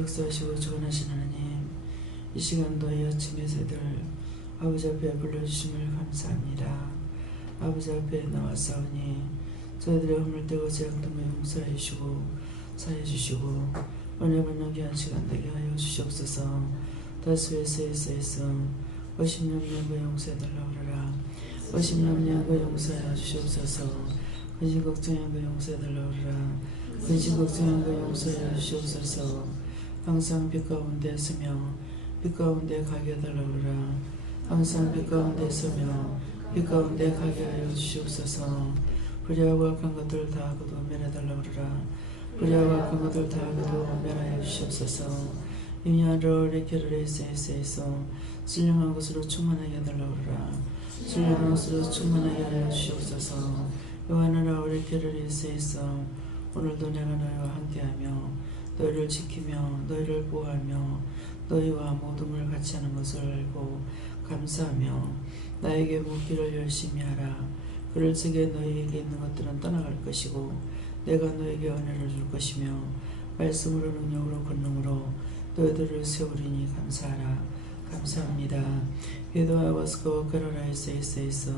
역사하시고 주관하신 하나님, 이 시간도 이 아침의 새들 아버지 앞에 불러주심을 감사합니다. 아버지 앞에 나왔사오니 저희들의 허물되고 죄악됨을 용서해 주시고 사해 주시고 은혜 받는 귀한 시간 되게 하여 주시옵소서. 다수의 세에서 어심염려고 용서해달라 그러라. 어심염려고 용서해 주시옵소서. 근심 걱정한 거 용서해달라 그러라. 근심 걱정한 거 용서해 주시옵소서. 항상 빛 가운데 서며 빛 가운데 가게 해달라 그러라. 항상 빛 가운데 서며 빛 가운데 가게 하여 주시옵소서. 불의하고 악한 것들 다 그도 면해달라 그러라. 불의하고 악한 것들 다 그도 면하여 주시옵소서. 유냐로 레케르 에세에서 신령한 것으로 충만하게 해달라 그러라. 신령한 것으로 충만하게 하여 주시옵소서. 요하나라 레케르 에세에서 오늘도 내가 너희와 함께하며 너희를 지키며 너희를 보호하며 너희와 모둠을 같이 하는 것을 알고 감사하며 나에게 묻기를 열심히 하라. 그를 적에 너희에게 있는 것들은 떠나갈 것이고 내가 너에게 은혜를 줄 것이며 말씀으로 능력으로 권능으로 너희들을 세우리니 감사하라. 감사합니다. 기도하고 스코 그러라에서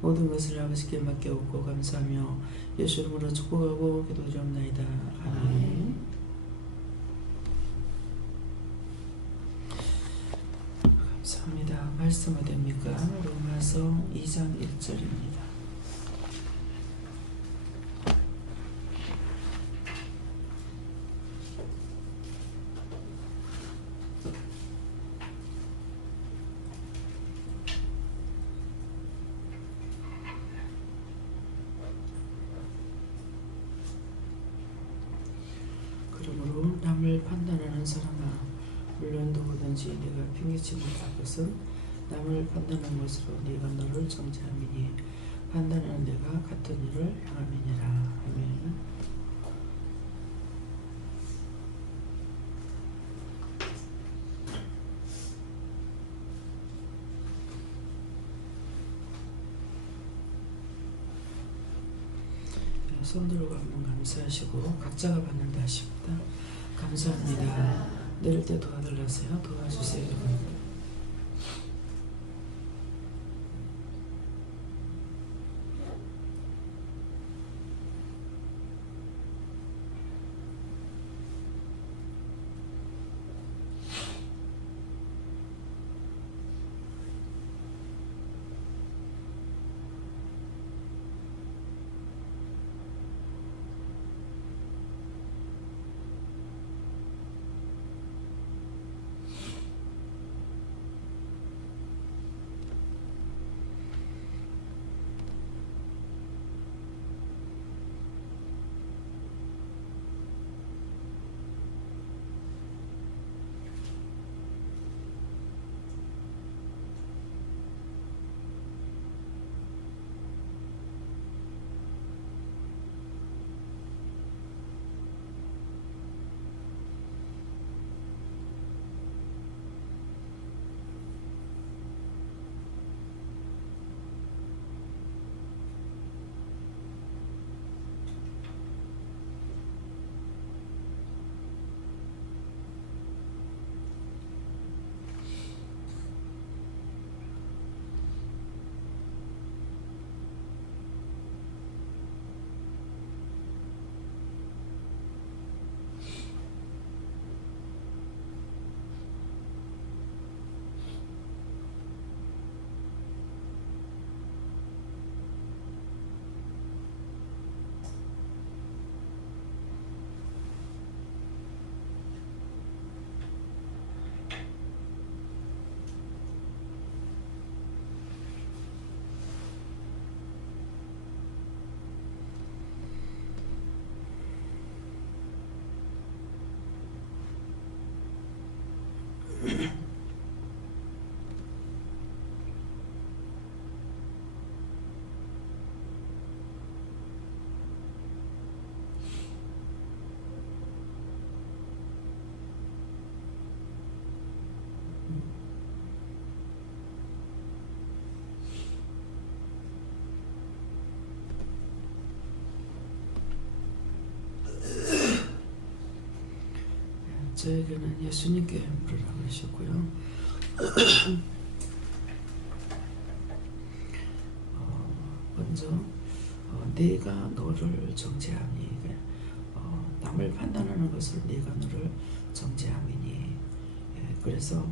모든 것을 아버지께 맡겨오고 감사하며 예수 이름으로 축복하고 기도드리옵나이다. 아멘. 감사합니다. 말씀 어디입니까? 로마서 2장 1절입니다. 그러므로 남을 판단하는 사람아, 물론 누구든지 네가 핑계치 못할 것은 남을 판단하는 것으로 네가 너를 정죄함이니 판단하는 네가 같은 일을 행함이니라. 아멘. 손 들고 한번 감사하시고 각자가 받는다 하십니다. 감사합니다. 내릴 때 도와달라세요. 도와주세요. 저에게는 예수님께 물으라 그러셨고요. 먼저 네가 너를 정죄함이, 남을 판단하는 것을 네가 너를 정죄함이니, 그래서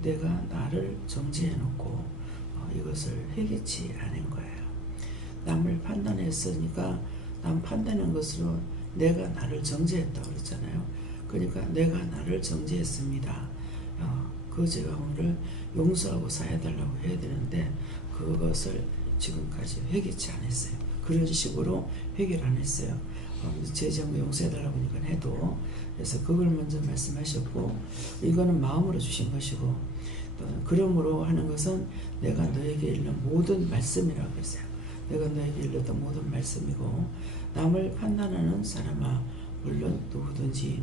내가 나를 정죄해놓고 이것을 회개치 않은 거예요. 남을 판단했으니까 남 판단한 것으로 내가 나를 정죄했다고 그랬잖아요. 그러니까 내가 나를 정죄했습니다. 그 제가 오늘 용서하고 사해달라고 해야 되는데 그것을 지금까지 회개치 않았어요. 그런 식으로 회개를 안 했어요. 제 죄만 용서해달라고 하니까 해도. 그래서 그걸 먼저 말씀하셨고, 이거는 마음으로 주신 것이고, 그러므로 하는 것은 내가 너에게 일른 모든 말씀이라고 했어요. 내가 너에게 일렀던 모든 말씀이고, 남을 판단하는 사람아, 물론 누구든지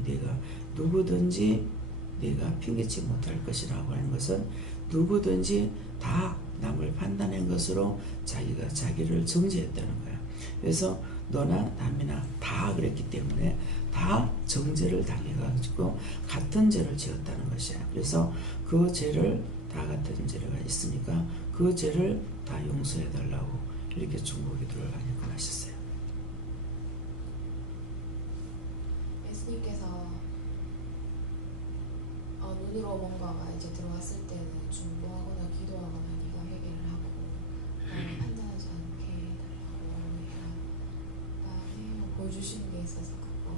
네가 핑계치 못할 것이라고 하는 것은 누구든지 다 남을 판단한 것으로 자기가 자기를 정죄했다는 거야. 그래서 너나 남이나 다 그랬기 때문에 다 정죄를 당해가지고 같은 죄를 지었다는 것이야. 그래서 그 죄를 다 같은 죄가 있으니까 그 죄를 다 용서해달라고 이렇게 중보기도를 하니까 하셨어요. 예수님께서 눈으로 뭔가가 이제 들어왔을 때는 중보하거나 기도하거나 네가 회개를 하고 나를 판단하지 않게 해달라고 해라. 그다음에 보여주시는 게 있어서 그거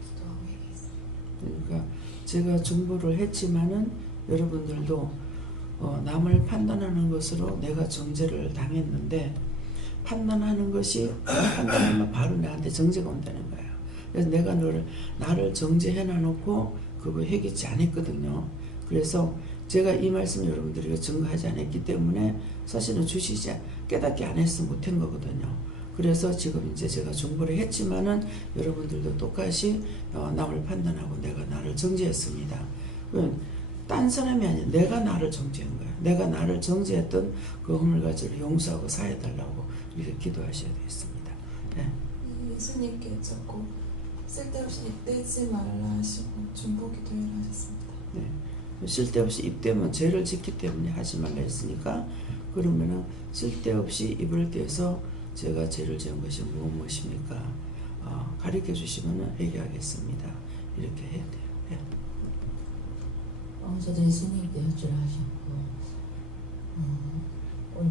기도하고 회개했어요. 그러니까 제가 중보를 했지만은 여러분들도 남을 판단하는 것으로 내가 정죄를 당했는데, 판단하는 것이 판단하면 바로 나한테 정죄가 온다는 거예요. 그래서 내가 나를 정죄해놔놓고 그거 회개치 않았거든요. 그래서 제가 이 말씀 여러분들에게 증거하지 않았기 때문에 사실은 주시지 깨닫게 안 했으면 못한 거거든요. 그래서 지금 이제 제가 중보를 했지만은 여러분들도 똑같이 남을 판단하고 내가 나를 정죄했습니다. 딴 사람이 아니라 내가 나를 정죄한 거야. 내가 나를 정죄했던 그 허물가지를 용서하고 사해달라고 이렇게 기도하셔야 되겠습니다. 네. 예수님께 자꾸 쓸데없이 입대지 말라 하시고 중보기도를 하셨습니다. 네. 쓸데없이 입대면 죄를 짓기 때문에 하지 말라 했으니까, 그러면은 쓸데없이 입을 떼서 제가 죄를 지은 것이 무엇입니까? 가르쳐 주시면 회개하겠습니다. 이렇게 해야 돼요. 예. 저도 예수님께 여쭈라 하셨고,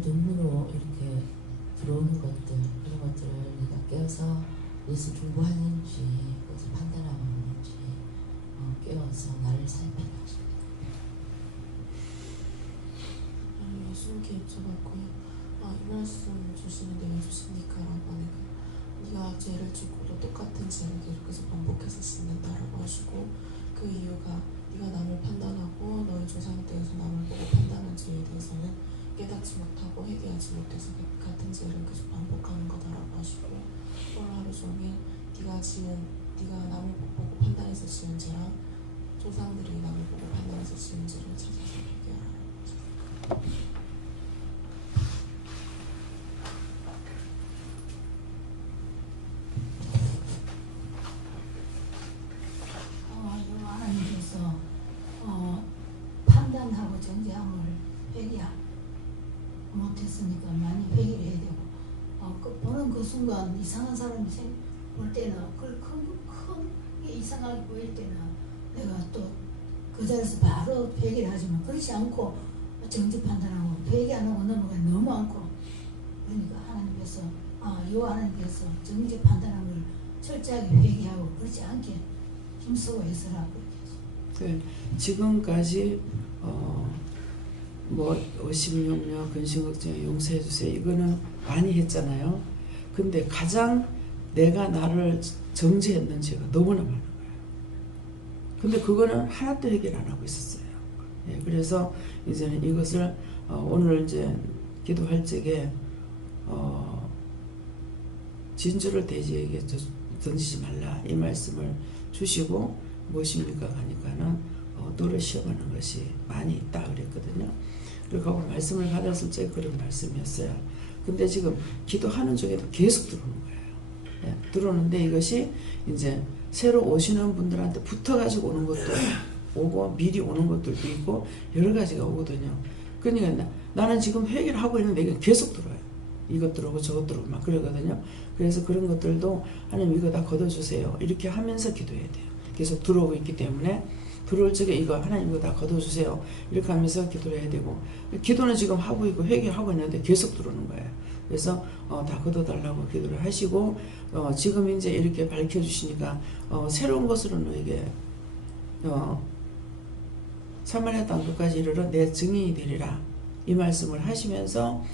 눈으로 이렇게 들어오는 것들, 그런 것들을 내가 깨어서 예수 중보하는지 그것을 판단하고 있는지 깨워서 나를 살피라 하십니다. 예수님께 여쭤봤고요. 이 말씀 주시는 내가 주시니까라고 하니까 네가 죄를 짓고도 똑같은 죄를 계속해서 반복해서 짓는다라고 하시고, 그 이유가 네가 남을 판단하고 너의 조상 때에서 남을 보고 판단한 죄에 대해서는 깨닫지 못하고 회개하지 못해서 같은 죄를 계속 반복하는 거다라고 하시고, 오늘 하루 종일 네가 남을 보고 판단해서 지은 죄랑 조상들이 남을 보고 판단해서 지은 죄를 찾아서 회개하라고 하셨습니다. 하나님께서 판단하고 정죄함을 회개하 못했으니까 많이 회개를 해야 되고, 보는 그 순간 이상한 사람이 볼 때는 그걸 크게 이상하게 보일 때는 내가 또 그 자리에서 바로 회개를 하지만, 그렇지 않고 정죄 판단하고 회개 안 하고 넘어가 너무 많고, 그러니까 하나님께서 여호와 하나님께서 정죄 판단하는 걸 철저하게 회개하고 그렇지 않게 힘쓰고 해서라 그렇게 네, 지금까지 의심용려, 근심걱정, 용서해주세요, 이거는 많이 했잖아요. 근데 가장 내가 나를 정죄했는 죄가 너무나 많은 거예요. 근데 그거는 하나도 해결 안 하고 있었어요. 예, 그래서 이제는 이것을 오늘 이제 기도할 적에 진주를 돼지에게 던지지 말라 이 말씀을 주시고, 무엇입니까 하니까는 너를 시험하는 것이 많이 있다 그랬거든요. 그리고 말씀을 받았을 때 그런 말씀이었어요. 근데 지금 기도하는 중에도 계속 들어오는 거예요. 예, 들어오는데 이것이 이제 새로 오시는 분들한테 붙어가지고 오는 것도 오고 미리 오는 것들도 있고 여러 가지가 오거든요. 그러니까 나는 지금 회개를 하고 있는데 이게 계속 들어요. 이것 들어오고 저것 들어오고 막 그러거든요. 그래서 그런 것들도 하나님 이거 다 걷어주세요. 이렇게 하면서 기도해야 돼요. 계속 들어오고 있기 때문에 들어올 적에 이거 하나님 이거 다 걷어주세요. 이렇게 하면서 기도를 해야 되고 기도는 지금 하고 있고 회개하고 있는데 계속 들어오는 거예요. 그래서 다 걷어달라고 기도를 하시고 지금 이제 이렇게 밝혀주시니까 새로운 것으로 너에게 사마리아 땅 끝까지 이르러 내 증인이 되리라 이 말씀을 하시면서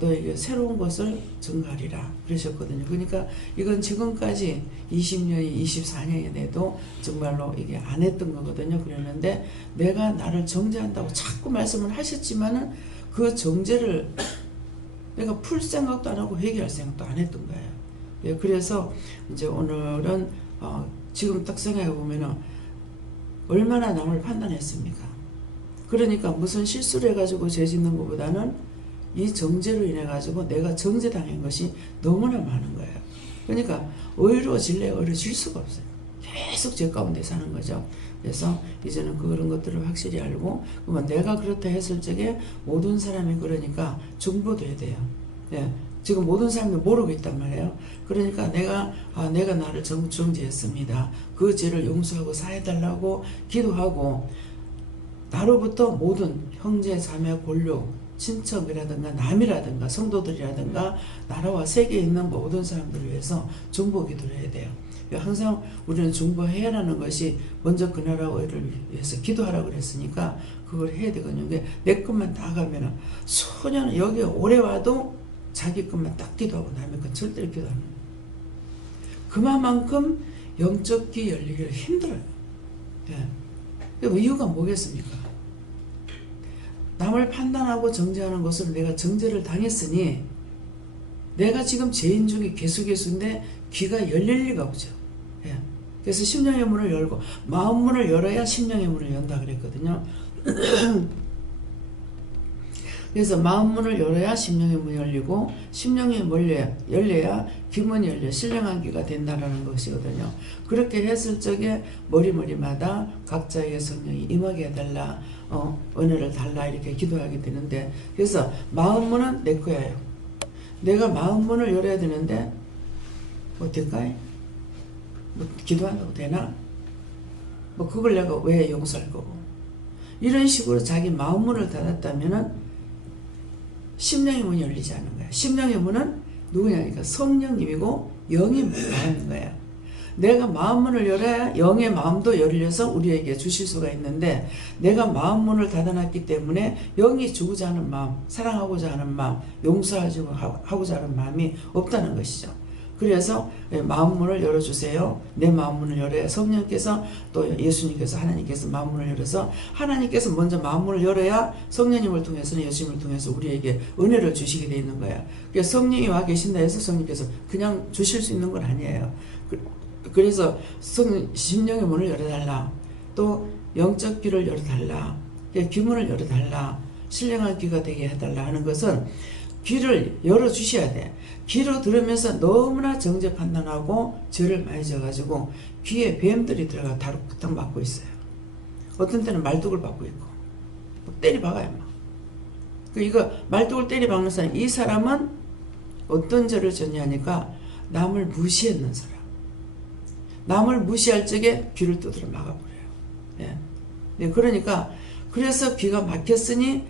너에게 새로운 것을 증가하리라 그러셨거든요. 그러니까 이건 지금까지 20년이 24년이 돼도 정말로 이게 안 했던 거거든요. 그랬는데 내가 나를 정죄한다고 자꾸 말씀을 하셨지만은 그 정죄를 내가 풀 생각도 안 하고 회개할 생각도 안 했던 거예요. 예, 그래서 이제 오늘은 지금 딱 생각해 보면은 얼마나 남을 판단했습니까? 그러니까 무슨 실수를 해가지고 죄 짓는 것보다는 이 정죄로 인해 가지고 내가 정죄당한 것이 너무나 많은 거예요. 그러니까 의로워질래야 의로워질 수가 없어요. 계속 죄 가운데 사는 거죠. 그래서 이제는 그런 것들을 확실히 알고 그러면 내가 그렇다 했을 적에 모든 사람이 그러니까 중보돼야 돼요. 예, 지금 모든 사람이 모르고 있단 말이에요. 그러니까 내가 나를 정죄했습니다. 그 죄를 용서하고 사해달라고 기도하고 나로부터 모든 형제 자매 골료 친척이라든가 남이라든가 성도들이라든가 나라와 세계에 있는 모든 사람들을 위해서 중보 기도를 해야 돼요. 항상 우리는 중보해야 하는 것이 먼저 그 나라를 위해서 기도하라고 그랬으니까 그걸 해야 되거든요. 내 것만 다 가면은 소년 여기 오래 와도 자기 것만 딱 기도하고 남의 건 절대로 기도 안 해요. 그만큼 영적 귀 열리기가 힘들어요. 예. 이유가 뭐겠습니까? 남을 판단하고 정죄하는 것을 내가 정죄를 당했으니 내가 지금 죄인 중에 개수인데 귀가 열릴 리가 없죠. 예. 그래서 심령의 문을 열고 마음 문을 열어야 심령의 문을 연다 그랬거든요. 그래서 마음 문을 열어야 심령의 문이 열리고 심령의 문이 열려야 귀문이 열려 신령한 귀가 된다라는 것이거든요. 그렇게 했을 적에 머리마다 각자의 성령이 임하게 해달라 은혜를 달라 이렇게 기도하게 되는데 그래서 마음 문은 내 거예요. 내가 마음 문을 열어야 되는데 어떨까요? 뭐 기도한다고 되나? 뭐 그걸 내가 왜 용서할 거고 이런 식으로 자기 마음 문을 닫았다면은 심령의 문이 열리지 않는 거야. 심령의 문은 누구냐니까 성령님이고 영이 나오는 거야. 내가 마음문을 열어야 영의 마음도 열려서 우리에게 주실 수가 있는데 내가 마음문을 닫아놨기 때문에 영이 주고자 하는 마음, 사랑하고자 하는 마음, 용서하고자 하는 마음이 없다는 것이죠. 그래서 마음문을 열어주세요. 내 마음문을 열어야 성령께서 또 예수님께서 하나님께서 마음문을 열어서 하나님께서 먼저 마음문을 열어야 성령님을 통해서는 예수님을 통해서 우리에게 은혜를 주시게 되어 있는 거야. 그래서 성령이 와 계신다 해서 성령께서 그냥 주실 수 있는 건 아니에요. 그래서 심령의 문을 열어달라. 또 영적 귀를 열어달라. 귀문을 열어달라. 신령한 귀가 되게 해달라 하는 것은 귀를 열어주셔야 돼. 귀로 들으면서 너무나 정죄 판단하고 죄를 많이 져가지고 귀에 뱀들이 들어가 다루탕 맞고 있어요. 어떤 때는 말뚝을 받고 있고 때리 박아요. 막. 이거 말뚝을 때리 박는 사람, 이 사람은 어떤 죄를 졌냐니까 남을 무시했는 사람. 남을 무시할 적에 귀를 두드려 막아버려요. 예. 네, 그러니까 그래서 귀가 막혔으니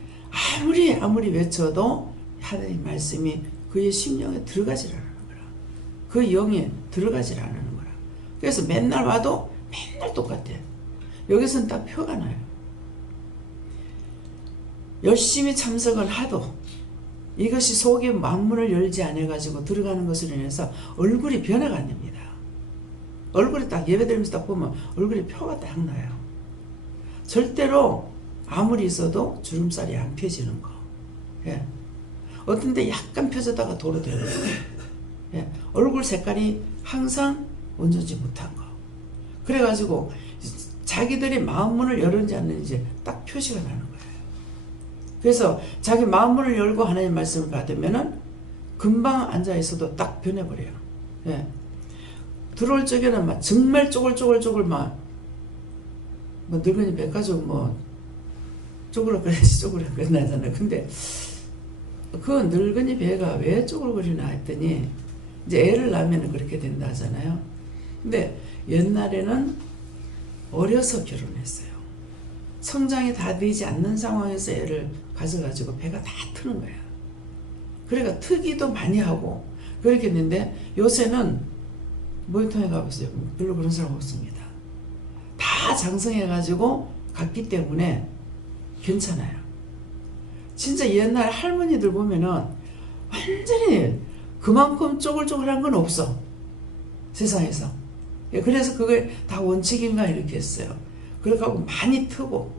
아무리 외쳐도 하나님 말씀이 그의 심령에 들어가질 않는 거라. 그 영에 들어가질 않는 거라. 그래서 맨날 와도 맨날 똑같아. 여기서는 딱 표가 나요. 열심히 참석을 하도 이것이 속의 만문을 열지 않아가지고 들어가는 것으로 인해서 얼굴이 변화가 안 됩니다. 얼굴이 딱 예배드리면서 딱 보면 얼굴에 표가 딱 나요. 절대로 아무리 있어도 주름살이 안 펴지는 거. 예. 어떤 데 약간 펴졌다가 도로 되는 거. 예. 얼굴 색깔이 항상 온전지 못한 거. 그래가지고 자기들이 마음문을 열었는지 안 열었는지 딱 표시가 나는 거예요. 그래서 자기 마음문을 열고 하나님 말씀을 받으면은 금방 앉아있어도 딱 변해버려요. 예. 들어올 적에는 막 정말 쪼글쪼글 막 뭐 늙은이 배 가지고 뭐 쪼그락거리지 쪼그락 끝나잖아요. 근데 그 늙은이 배가 왜 쪼그락거리나 했더니 이제 애를 낳으면 그렇게 된다 하잖아요. 근데 옛날에는 어려서 결혼했어요. 성장이 다 되지 않는 상황에서 애를 가져가지고 배가 다 트는 거야. 그러니까 트기도 많이 하고 그렇게 했는데 요새는 모니터에 가보세요. 별로 그런 사람 없습니다. 다 장성해가지고 갔기 때문에 괜찮아요. 진짜 옛날 할머니들 보면은 완전히 그만큼 쪼글쪼글한 건 없어. 세상에서. 그래서 그게 다 원칙인가 이렇게 했어요. 그래갖고 많이 트고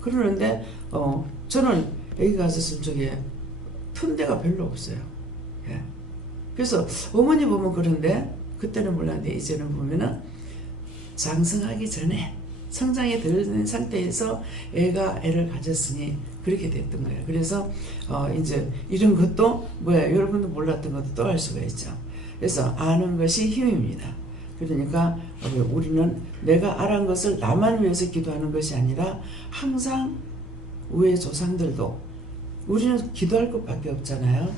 그러는데 저는 여기 가서 저게 튼 데가 별로 없어요. 예. 그래서 어머니 보면 그런데 그때는 몰랐는데 이제는 보면은 장성하기 전에 성장이 덜 된 상태에서 애를 가졌으니 그렇게 됐던 거예요. 그래서 이제 이런 것도 여러분도 몰랐던 것도 또 알 수가 있죠. 그래서 아는 것이 힘입니다. 그러니까 우리는 내가 알은 것을 나만 위해서 기도하는 것이 아니라 항상 우리 조상들도 우리는 기도할 것밖에 없잖아요.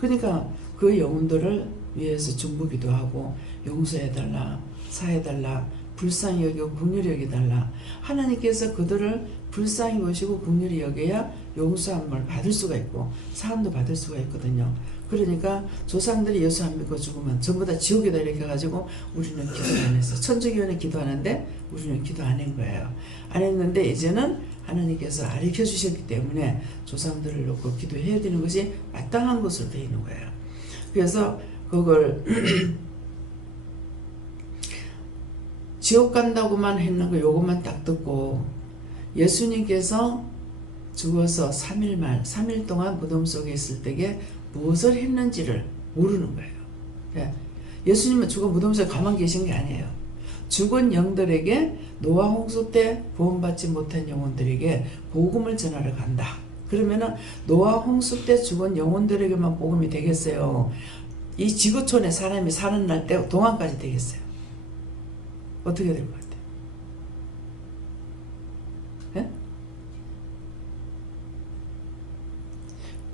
그러니까 그 영혼들을 위해서 중보기도 하고 용서해달라, 사해달라, 불쌍히 여기고 긍휼히 여기달라. 하나님께서 그들을 불쌍히 보시고 긍휼히 여겨야 용서함을 받을 수가 있고 사함도 받을 수가 있거든요. 그러니까 조상들이 예수 안 믿고 죽으면 전부 다 지옥이다 이렇게 해가지고 우리는 기도 안 했어. 천주교는 기도하는데 우리는 기도 안 한 거예요. 안 했는데 이제는 하나님께서 가르쳐 주셨기 때문에 조상들을 놓고 기도해야 되는 것이 마땅한 것으로 되어 있는 거예요. 그래서 그걸 지옥 간다고만 했는 거 요것만 딱 듣고 예수님께서 죽어서 3일 동안 무덤 속에 있을 때에 무엇을 했는지를 모르는 거예요. 예수님은 죽어 무덤 속에 가만 계신 게 아니에요. 죽은 영들에게 노아 홍수 때 구원받지 못한 영혼들에게 복음을 전하러 간다. 그러면은 노아 홍수 때 죽은 영혼들에게만 복음이 되겠어요? 이 지구촌에 사람이 사는 날 때 동안까지 되겠어요? 어떻게 될 것 같아요? 예?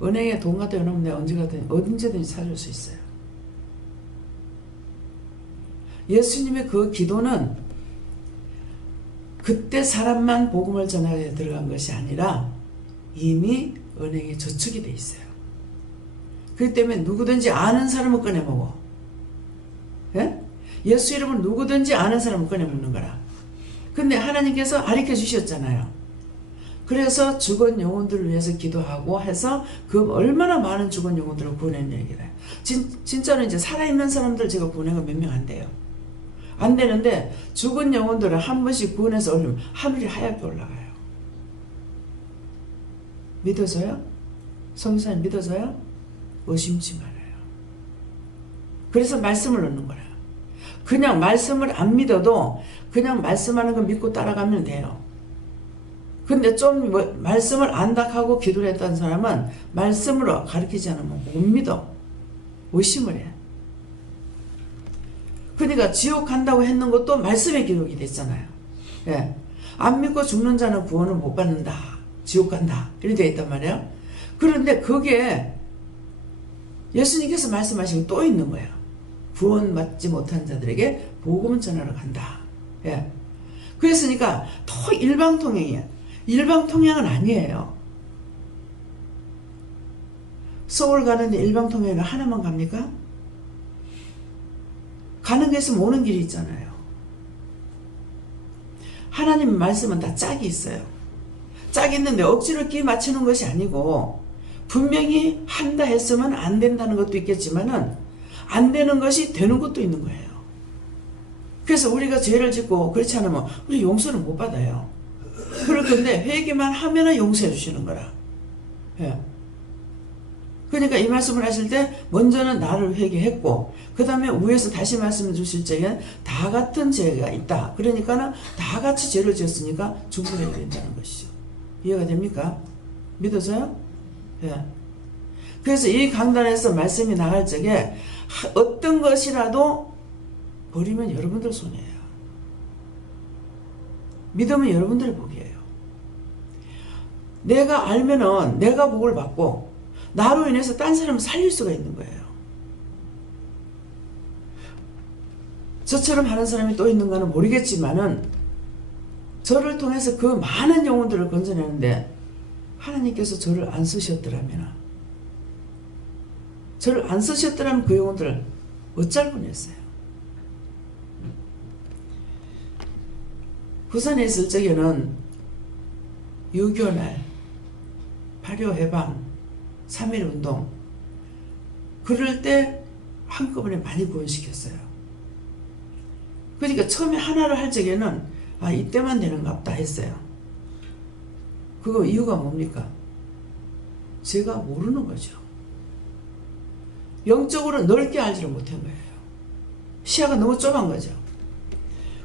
은행에 돈 갖다 놓으면 내가 언제든지 사줄 수 있어요. 예수님의 그 기도는 그때 사람만 복음을 전하게 들어간 것이 아니라 이미 은행에 저축이 돼 있어요. 그렇기 때문에 누구든지 아는 사람은 꺼내 먹어. 예? 예수 이름은 누구든지 아는 사람은 꺼내 먹는 거라. 근데 하나님께서 가르쳐 주셨잖아요. 그래서 죽은 영혼들을 위해서 기도하고 해서 그 얼마나 많은 죽은 영혼들을 구원했는 얘기를 해요. 진짜로 이제 살아있는 사람들 제가 구원한 건 몇 명 안 돼요. 안 되는데 죽은 영혼들을 한 번씩 구원해서 올리면 하늘이 하얗게 올라가요. 믿어져요? 성사님 믿어져요? 의심치 말아요. 그래서 말씀을 넣는 거라. 그냥 말씀을 안 믿어도 그냥 말씀하는 거 믿고 따라가면 돼요. 근데 좀 말씀을 안다하고 기도를 했던 사람은 말씀으로 가르치지 않으면 못 믿어. 의심을 해. 그러니까 지옥 간다고 했는 것도 말씀의 기록이 됐잖아요. 예. 안 믿고 죽는 자는 구원을 못 받는다. 지옥 간다. 이렇게 되어 있단 말이에요. 그런데 그게 예수님께서 말씀하신 게 또 있는 거예요. 구원받지 못한 자들에게 복음을 전하러 간다. 예. 그랬으니까 또 일방통행이에요. 일방통행은 아니에요. 서울 가는데 일방통행을 하나만 갑니까? 가는 게 있으면 오는 길이 있잖아요. 하나님 말씀은 다 짝이 있어요. 짝이 있는데 억지로 끼 맞추는 것이 아니고 분명히 한다 했으면 안 된다는 것도 있겠지만은 안 되는 것이 되는 것도 있는 거예요. 그래서 우리가 죄를 짓고 그렇지 않으면 우리 용서를 못 받아요. 그렇던데 회개만 하면은 용서해 주시는 거라. 예. 그러니까 이 말씀을 하실 때 먼저는 나를 회개했고 그 다음에 위에서 다시 말씀해 주실 적에는 다 같은 죄가 있다. 그러니까는 다 같이 죄를 지었으니까 중보해야 된다는 것이죠. 이해가 됩니까? 믿어져요? 예. 그래서 이 강단에서 말씀이 나갈 적에 어떤 것이라도 버리면 여러분들 손해예요. 믿음은 여러분들의 복이에요. 내가 알면은 내가 복을 받고 나로 인해서 딴 사람을 살릴 수가 있는 거예요. 저처럼 하는 사람이 또 있는가는 모르겠지만은 저를 통해서 그 많은 영혼들을 건져내는데 하나님께서 저를 안 쓰셨더라면 그 영혼들을 어쩔 뻔했어요. 부산에 있을 적에는 6.25 날 8.25 해방 3.1 운동 그럴 때 한꺼번에 많이 구원시켰어요. 그러니까 처음에 하나를 할 적에는 이때만 되는갑다 했어요. 그거 이유가 뭡니까? 제가 모르는 거죠. 영적으로 넓게 알지를 못한 거예요. 시야가 너무 좁은 거죠.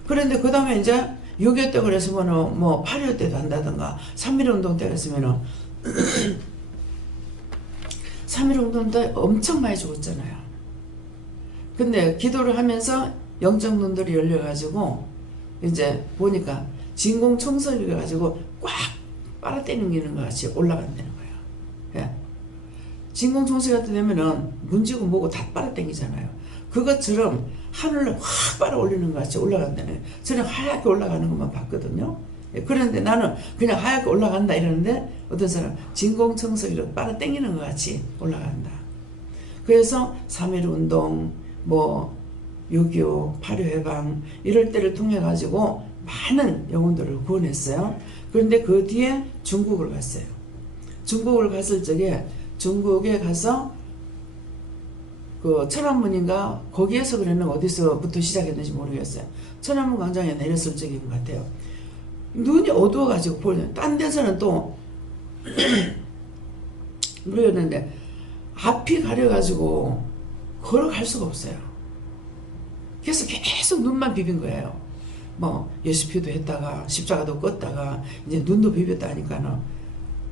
그런데 그 다음에 이제 6.25 때 그랬으면은 뭐 8.25 때도 한다든가 3.1 운동 때 그랬으면은 3.1 운동 때 엄청 많이 죽었잖아요. 근데 기도를 하면서 영적 눈들이 열려가지고 이제 보니까 진공청소기 가지고 꽉 빨아당기는 것 같이 올라간다는 거예요. 예. 진공청소기가 되면은 문지고 뭐고 다 빨아당기잖아요. 그것처럼 하늘로 확 빨아 올리는 것 같이 올라간다는 거예요. 저는 하얗게 올라가는 것만 봤거든요. 예. 그런데 나는 그냥 하얗게 올라간다 이러는데 어떤 사람 진공청소기로 빨아당기는 것 같이 올라간다. 그래서 3.1 운동 뭐 6.25, 8.25 해방 이럴 때를 통해 가지고 많은 영혼들을 구원했어요. 그런데 그 뒤에 중국을 갔어요. 중국을 갔을 적에 중국에 가서 그 천안문인가 거기에서 그랬는 어디서부터 시작했는지 모르겠어요. 천안문 광장에 내렸을 적인 것 같아요. 눈이 어두워 가지고 보이는 딴 데서는 또 모르겠는데 앞이 가려 가지고 걸어갈 수가 없어요. 그래서 계속 눈만 비빈 거예요. 뭐 예수피도 했다가 십자가도 껐다가 이제 눈도 비볐다 하니까는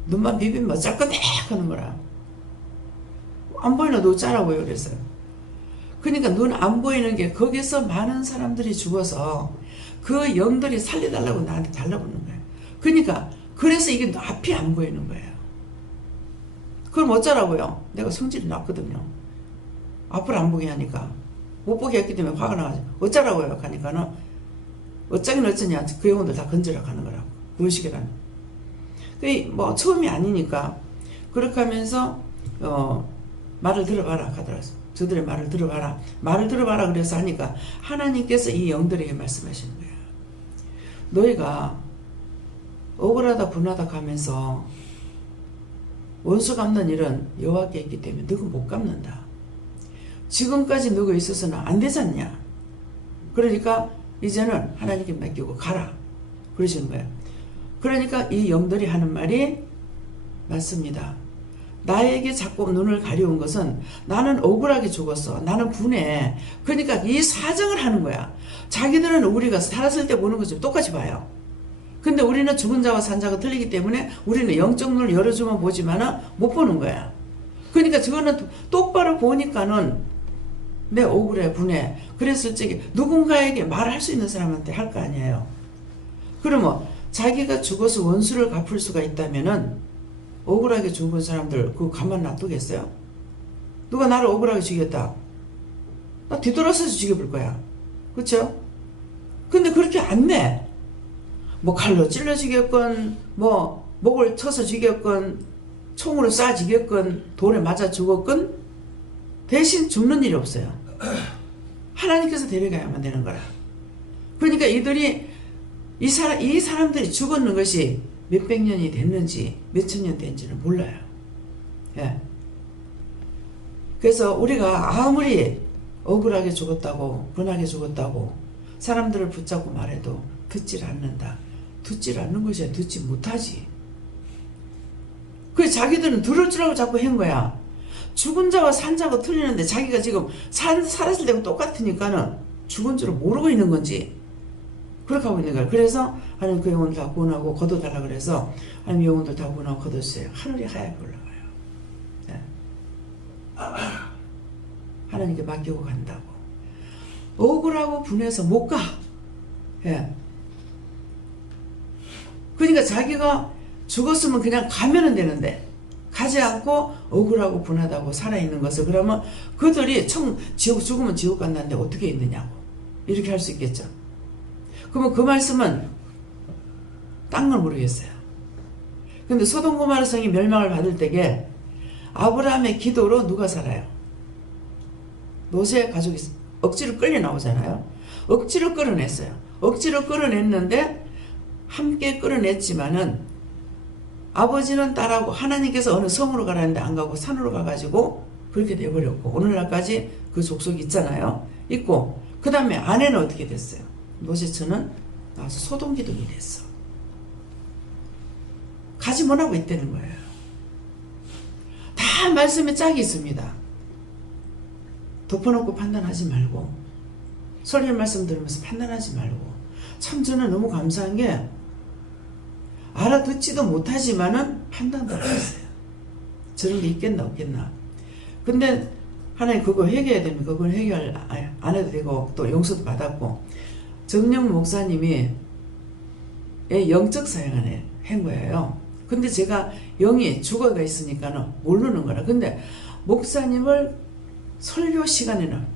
눈만 비비면 어쩔건데 하는 거라. 안 보이나 너 짜라고요 그랬어요. 그러니까 눈 안 보이는 게 거기서 많은 사람들이 죽어서 그 영들이 살려달라고 나한테 달라붙는 거예요. 그러니까 그래서 이게 앞이 안 보이는 거예요. 그럼 어쩌라고요? 내가 성질이 났거든요. 앞을 안 보게 하니까 못 보게 했기 때문에 화가 나가지고 어쩌라고요 하니까는 어쩌긴 어쩌냐 그 영혼들 다 건져라 하는 거라고. 무의식이라는. 뭐 처음이 아니니까 그렇게 하면서 말을 들어봐라 하더라고요. 저들의 말을 들어봐라. 말을 들어봐라 그래서 하니까 하나님께서 이 영들에게 말씀하시는 거예요. 너희가 억울하다 분하다 하면서 원수 갚는 일은 여호와께 있기 때문에 너가 못 갚는다. 지금까지 너가 있어서는 안 되지 않냐. 그러니까 이제는 하나님께 맡기고 가라. 그러시는 거예요. 그러니까 이 영들이 하는 말이 맞습니다. 나에게 자꾸 눈을 가려운 것은 나는 억울하게 죽었어. 나는 분해. 그러니까 이 사정을 하는 거야. 자기들은 우리가 살았을 때 보는 것처럼 똑같이 봐요. 근데 우리는 죽은 자와 산 자가 틀리기 때문에 우리는 영적 눈을 열어주면 보지만은 못 보는 거야. 그러니까 저거는 똑바로 보니까는 내 억울해 분해. 그랬을 적에 누군가에게 말할 수 있는 사람한테 할 거 아니에요. 그러면 자기가 죽어서 원수를 갚을 수가 있다면은 억울하게 죽은 사람들 그거 가만 놔두겠어요? 누가 나를 억울하게 죽였다. 나 뒤돌아서서 죽여볼 거야. 그쵸? 근데 그렇게 안 내. 뭐 칼로 찔러 죽였건 뭐 목을 쳐서 죽였건 총으로 쏴 죽였건 돌에 맞아 죽었건 대신 죽는 일이 없어요. 하나님께서 데려가야만 되는 거라. 그러니까 이들이 이 사람들이 죽었는 것이 몇백 년이 됐는지 몇천 년 된지는 몰라요. 예. 그래서 우리가 아무리 억울하게 죽었다고 분하게 죽었다고 사람들을 붙잡고 말해도 듣질 않는다. 듣질 않는 것이야. 듣지 못하지. 그래서 자기들은 들을 줄 알고 자꾸 한 거야. 죽은 자와 산 자가 틀리는데 자기가 지금 살았을 때랑 똑같으니까는 죽은 줄을 모르고 있는 건지 그렇게 하고 있는 거야. 그래서 하나님 그 영혼들 다 구원하고 거둬달라 그래서 하나님 영혼들 다 구원하고 거뒀어요. 하늘이 하얗게 올라가요. 네. 하나님께 맡기고 간다고. 억울하고 분해서 못 가. 예. 자기가 죽었으면 그냥 가면은 되는데 가지 않고 억울하고 분하다고 살아있는 것을 그러면 그들이 지옥 죽으면 지옥 간다는데 어떻게 있느냐고 이렇게 할 수 있겠죠. 그러면 그 말씀은 딴 걸 모르겠어요. 근데 소돔 고모라 성이 멸망을 받을 때에 아브라함의 기도로 누가 살아요? 롯의 가족이 억지로 끌려 나오잖아요. 억지로 끌어냈어요. 억지로 끌어냈는데 함께 끌어냈지만은 아버지는 딸하고 하나님께서 어느 성으로 가라는데 안 가고 산으로 가가지고 그렇게 돼버렸고 오늘날까지 그 족속이 있잖아요. 있고 그 다음에 아내는 어떻게 됐어요? 롯의 처는 나와서 소돔 기둥이 됐어. 가지 못하고 있다는 거예요. 다 말씀에 짝이 있습니다. 덮어놓고 판단하지 말고 설교 말씀 들으면서 판단하지 말고 참 저는 너무 감사한 게 알아듣지도 못하지만은 판단도 하셨어요. 저런 게 있겠나 없겠나. 근데 하나님 그거 해결해야 됩니까? 그건 해결 안 해도 되고 또 용서도 받았고 정영 목사님이 영적 사역을 한 거예요. 근데 제가 영이 죽어가 있으니까는 모르는 거라. 근데 목사님을 설교 시간에는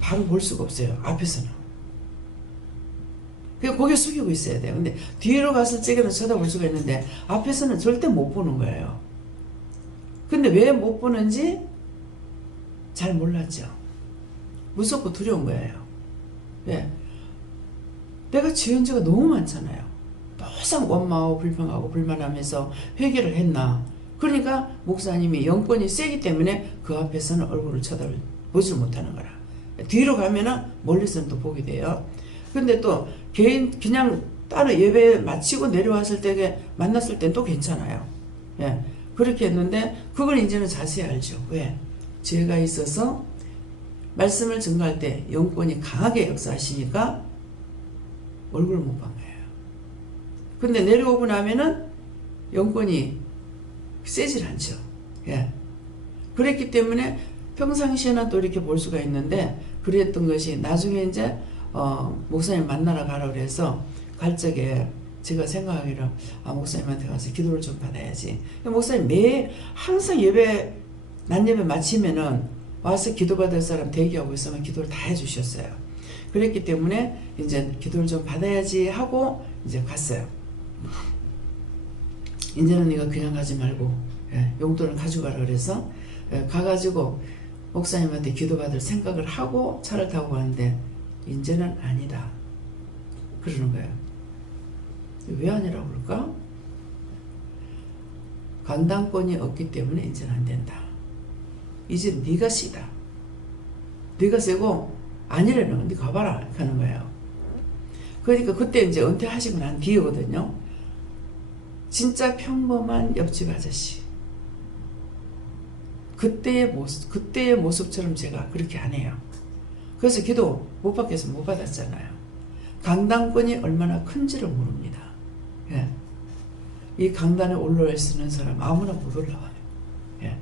바로 볼 수가 없어요. 앞에서는. 그냥 고개 숙이고 있어야 돼요. 근데 뒤로 갔을 적에는 쳐다볼 수가 있는데 앞에서는 절대 못 보는 거예요. 근데 왜 못 보는지 잘 몰랐죠. 무섭고 두려운 거예요. 왜? 내가 지은 죄가 너무 많잖아요. 항상 원망하고 불평하고 불만하면서 회개를 했나. 그러니까 목사님이 영권이 세기 때문에 그 앞에서는 얼굴을 쳐다보지 못하는 거라. 뒤로 가면은 멀리서는 또 보게 돼요. 근데 또 개인 그냥 따로 예배 마치고 내려왔을 때 만났을 땐 또 괜찮아요. 예. 그렇게 했는데 그걸 이제는 자세히 알죠. 왜? 죄가 있어서 말씀을 증거할 때 영권이 강하게 역사하시니까 얼굴을 못 본 거예요. 근데 내려오고 나면은 영권이 세질 않죠. 예. 그랬기 때문에 평상시에는 또 이렇게 볼 수가 있는데 그랬던 것이 나중에 이제 목사님 만나러 가라 그래서 갈 적에 제가 생각하기로 목사님한테 가서 기도를 좀 받아야지. 목사님 매일 항상 낮 예배 마치면은 와서 기도받을 사람 대기하고 있으면 기도를 다 해주셨어요. 그랬기 때문에 이제 기도를 좀 받아야지 하고 이제 갔어요. 이제는 네가 그냥 가지 말고 용돈을 가져가라 그래서 가가지고 목사님한테 기도받을 생각을 하고 차를 타고 가는데 이제는 아니다 그러는 거예요. 왜 아니라고 그럴까? 감당권이 없기 때문에 이제는 안 된다. 이제 네가 세다. 네가 세고 아니라는 건 네 가봐라 하는 거예요. 그러니까 그때 이제 은퇴하시고 난 뒤에거든요. 진짜 평범한 옆집 아저씨. 그때의 모습처럼 제가 그렇게 안 해요. 그래서 기도 못 받겠어 못 받았잖아요. 강단권이 얼마나 큰지를 모릅니다. 예. 이 강단에 올라올 수 있는 사람 아무나 못 올라와요. 예.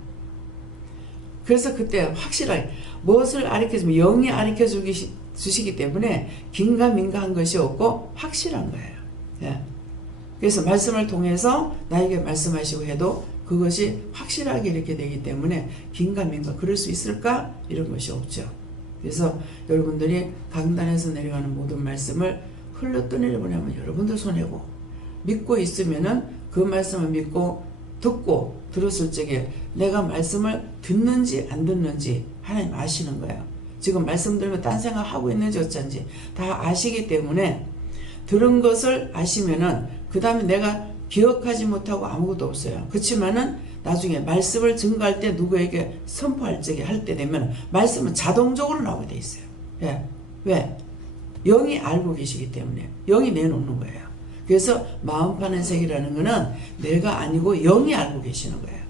그래서 그때 확실하게 무엇을 가르쳐주면 영이 가르쳐주시기 때문에 긴가민가한 것이 없고 확실한 거예요. 예. 그래서 말씀을 통해서 나에게 말씀하시고 해도 그것이 확실하게 이렇게 되기 때문에 긴가민가 그럴 수 있을까? 이런 것이 없죠. 그래서 여러분들이 강단에서 내려가는 모든 말씀을 흘러 떠내려보내면 여러분들 손해고 믿고 있으면은 그 말씀을 믿고 듣고 들었을 적에 내가 말씀을 듣는지 안 듣는지 하나님 아시는 거예요. 지금 말씀 들으면 딴 생각하고 있는지 어쩐지 다 아시기 때문에 들은 것을 아시면은 그 다음에 내가 기억하지 못하고 아무것도 없어요. 그렇지만은 나중에 말씀을 증거할 때 누구에게 선포할 적에 할 때 되면 말씀은 자동적으로 나오게 돼 있어요. 예. 왜? 영이 알고 계시기 때문에 영이 내놓는 거예요. 그래서 마음 파는 색이라는 거는 내가 아니고 영이 알고 계시는 거예요.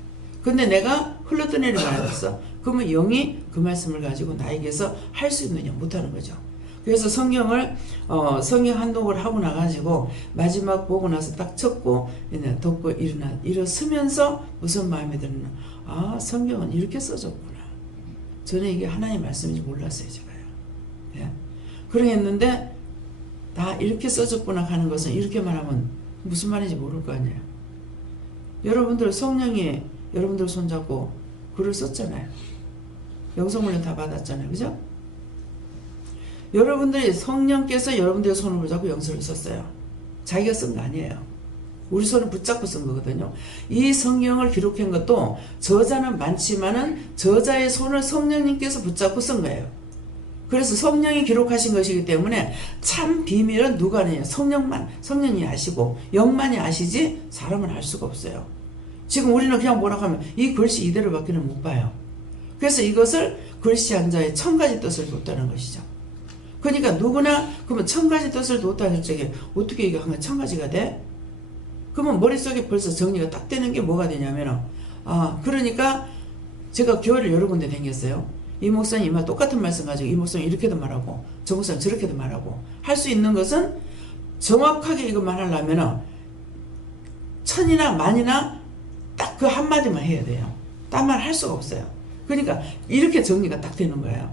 근데 내가 흘러떠내는 거 알았어. 그러면 영이 그 말씀을 가지고 나에게서 할 수 있느냐 못하는 거죠. 그래서 성경 한독을 하고 나가지고 마지막 보고 나서 딱 쳤고 덮고 일어서면서 무슨 마음이 드느냐. 아 성경은 이렇게 써졌구나. 저는 이게 하나님의 말씀인지 몰랐어요. 제가요. 예. 그러겠는데 다 이렇게 써졌구나 하는 것은 이렇게만 하면 무슨 말인지 모를 거 아니에요. 여러분들 성령이 여러분들 손잡고 글을 썼잖아요. 영성훈련 다 받았잖아요. 그죠? 여러분들이 성령께서 여러분들의 손을 붙잡고 영서를 썼어요. 자기가 쓴 거 아니에요. 우리 손을 붙잡고 쓴 거거든요. 이 성경을 기록한 것도 저자는 많지만은 저자의 손을 성령님께서 붙잡고 쓴 거예요. 그래서 성령이 기록하신 것이기 때문에 참 비밀은 누가 아느냐? 성령이 아시고 영만이 아시지 사람은 알 수가 없어요. 지금 우리는 그냥 뭐라고 하면 이 글씨 이대로밖에 못 봐요. 그래서 이것을 글씨 한 자의 1000가지 뜻을 뒀다는 것이죠. 그러니까 누구나 그러면 1000가지 뜻을 뒀다 할 적에 어떻게 이게 한 1000가지가 돼? 그러면 머릿속에 벌써 정리가 딱 되는 게 뭐가 되냐면 그러니까 제가 교회를 여러 군데 다녔어요. 이 목사님 이마 똑같은 말씀 가지고 이 목사님 이렇게도 말하고 저 목사님 저렇게도 말하고 할 수 있는 것은 정확하게 이것만 하려면 1000이나 만이나 딱 그 한마디만 해야 돼요. 딴 말 할 수가 없어요. 그러니까 이렇게 정리가 딱 되는 거예요.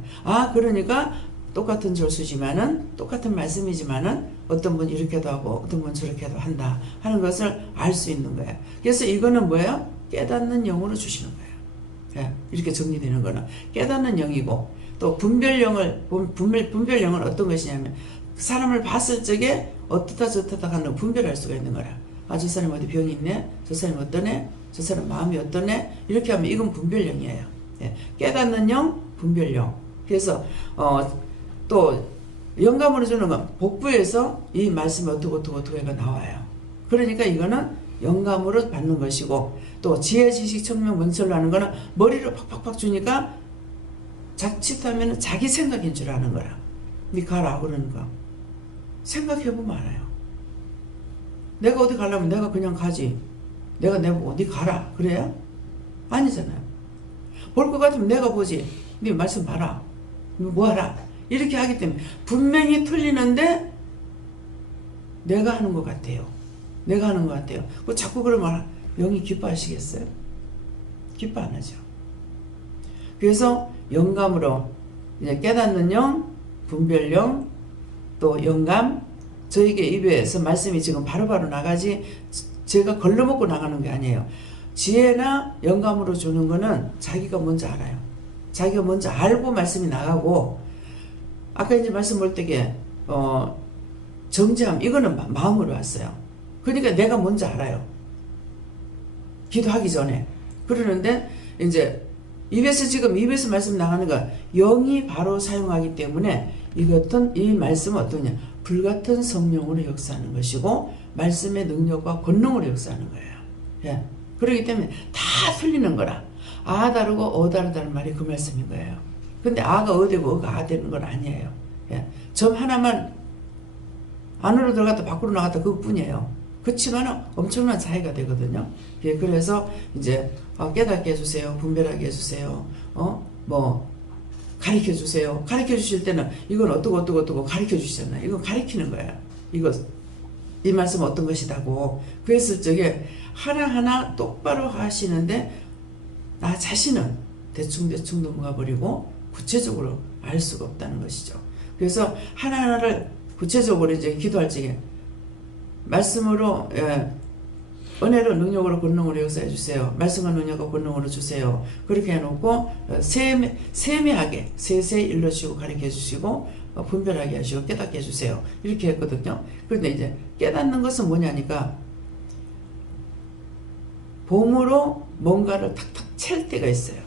그러니까 똑같은 절수지만은 똑같은 말씀이지만은 어떤 분 이렇게도 하고 어떤 분 저렇게도 한다 하는 것을 알 수 있는 거예요. 그래서 이거는 뭐예요? 깨닫는 영으로 주시는 거예요. 예, 이렇게 정리되는 거는 깨닫는 영이고 또 분별령은 어떤 것이냐면 사람을 봤을 적에 어떻다 저떻다 하는 분별할 수가 있는 거라. 저 사람 어디 병이 있네, 저 사람 어떠네, 저 사람 마음이 어떠네, 이렇게 하면 이건 분별령이에요. 예, 깨닫는 영, 분별령. 그래서 또 영감으로 주는 건 복부에서 이 말씀이 어떻고 해가 나와요. 그러니까 이거는 영감으로 받는 것이고 또 지혜, 지식, 청명, 명철로 하는 거는 머리로 팍팍팍 주니까 자칫하면 자기 생각인 줄 아는 거야. 니 가라 그러는 거. 생각해보면 알아요. 내가 어디 가려면 내가 그냥 가지. 내가 내보고 니 가라 그래요? 아니잖아요. 볼 것 같으면 내가 보지. 니 말씀 봐라. 뭐하라. 이렇게 하기 때문에 분명히 틀리는데 내가 하는 것 같아요. 내가 하는 것 같아요. 자꾸 그러면 영이 기뻐하시겠어요? 기뻐 안 하죠. 그래서 영감으로 이제 깨닫는 영, 분별령, 또 영감, 저에게 입에서 말씀이 지금 바로바로 나가지 제가 걸러먹고 나가는 게 아니에요. 지혜나 영감으로 주는 거는 자기가 먼저 알아요. 자기가 먼저 알고 말씀이 나가고 아까 이제 말씀 볼 때게 정죄함 이거는 마음으로 왔어요. 그러니까 내가 먼저 알아요. 기도하기 전에. 그러는데 이제 입에서 말씀 나가는 거 영이 바로 사용하기 때문에 이것은 이 말씀은 어떠냐? 불같은 성령으로 역사하는 것이고 말씀의 능력과 권능으로 역사하는 거예요. 예. 그렇기 때문에 다 틀리는 거라. 다르고 다르다는 말이 그 말씀인 거예요. 근데 아가 되고 어가 되는 건 아니에요. 예. 점 하나만 안으로 들어갔다 밖으로 나갔다 그것뿐이에요. 그렇지만 엄청난 차이가 되거든요. 예. 그래서 이제 깨닫게 해주세요. 분별하게 해주세요. 가르쳐 주세요. 가르쳐 주실 때는 이건 어떻고 가르쳐 주시잖아요. 이건 가르치는 거예요. 이 말씀 어떤 것이다고. 그랬을 적에 하나하나 똑바로 하시는데 나 자신은 대충 넘어가 버리고 구체적으로 알 수가 없다는 것이죠. 그래서 하나하나를 구체적으로 이제 기도할 적에 말씀으로 은혜로 능력으로 권능으로 역사해 주세요. 말씀과 능력과 권능으로 주세요. 그렇게 해놓고 세밀하게 세세히 일러주시고 가르쳐 주시고 분별하게 하시고 깨닫게 해주세요. 이렇게 했거든요. 그런데 이제 깨닫는 것은 뭐냐니까 봉으로 뭔가를 탁탁 챌 때가 있어요.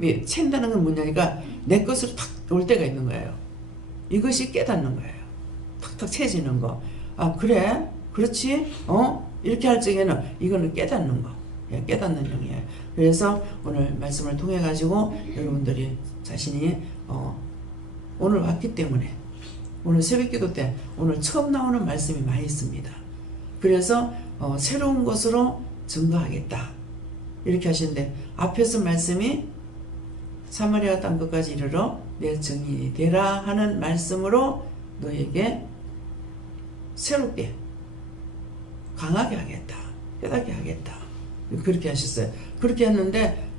챈다는 건 뭐냐니까 내 것으로 탁 올 때가 있는 거예요. 이것이 깨닫는 거예요. 탁탁 채지는 거. 그래? 그렇지? 이렇게 할 적에는 이거는 깨닫는 거. 깨닫는 영이에요. 그래서 오늘 말씀을 통해 가지고 여러분들이 자신이 오늘 왔기 때문에 오늘 새벽기도 때 오늘 처음 나오는 말씀이 많이 있습니다. 그래서 새로운 것으로 증거하겠다. 이렇게 하시는데 앞에서 말씀이 사마리아 땅 끝까지 이르러 내 증인이 되라 하는 말씀으로 너에게 새롭게 강하게 하겠다. 깨닫게 하겠다. 그렇게 하셨어요. 그렇게 했는데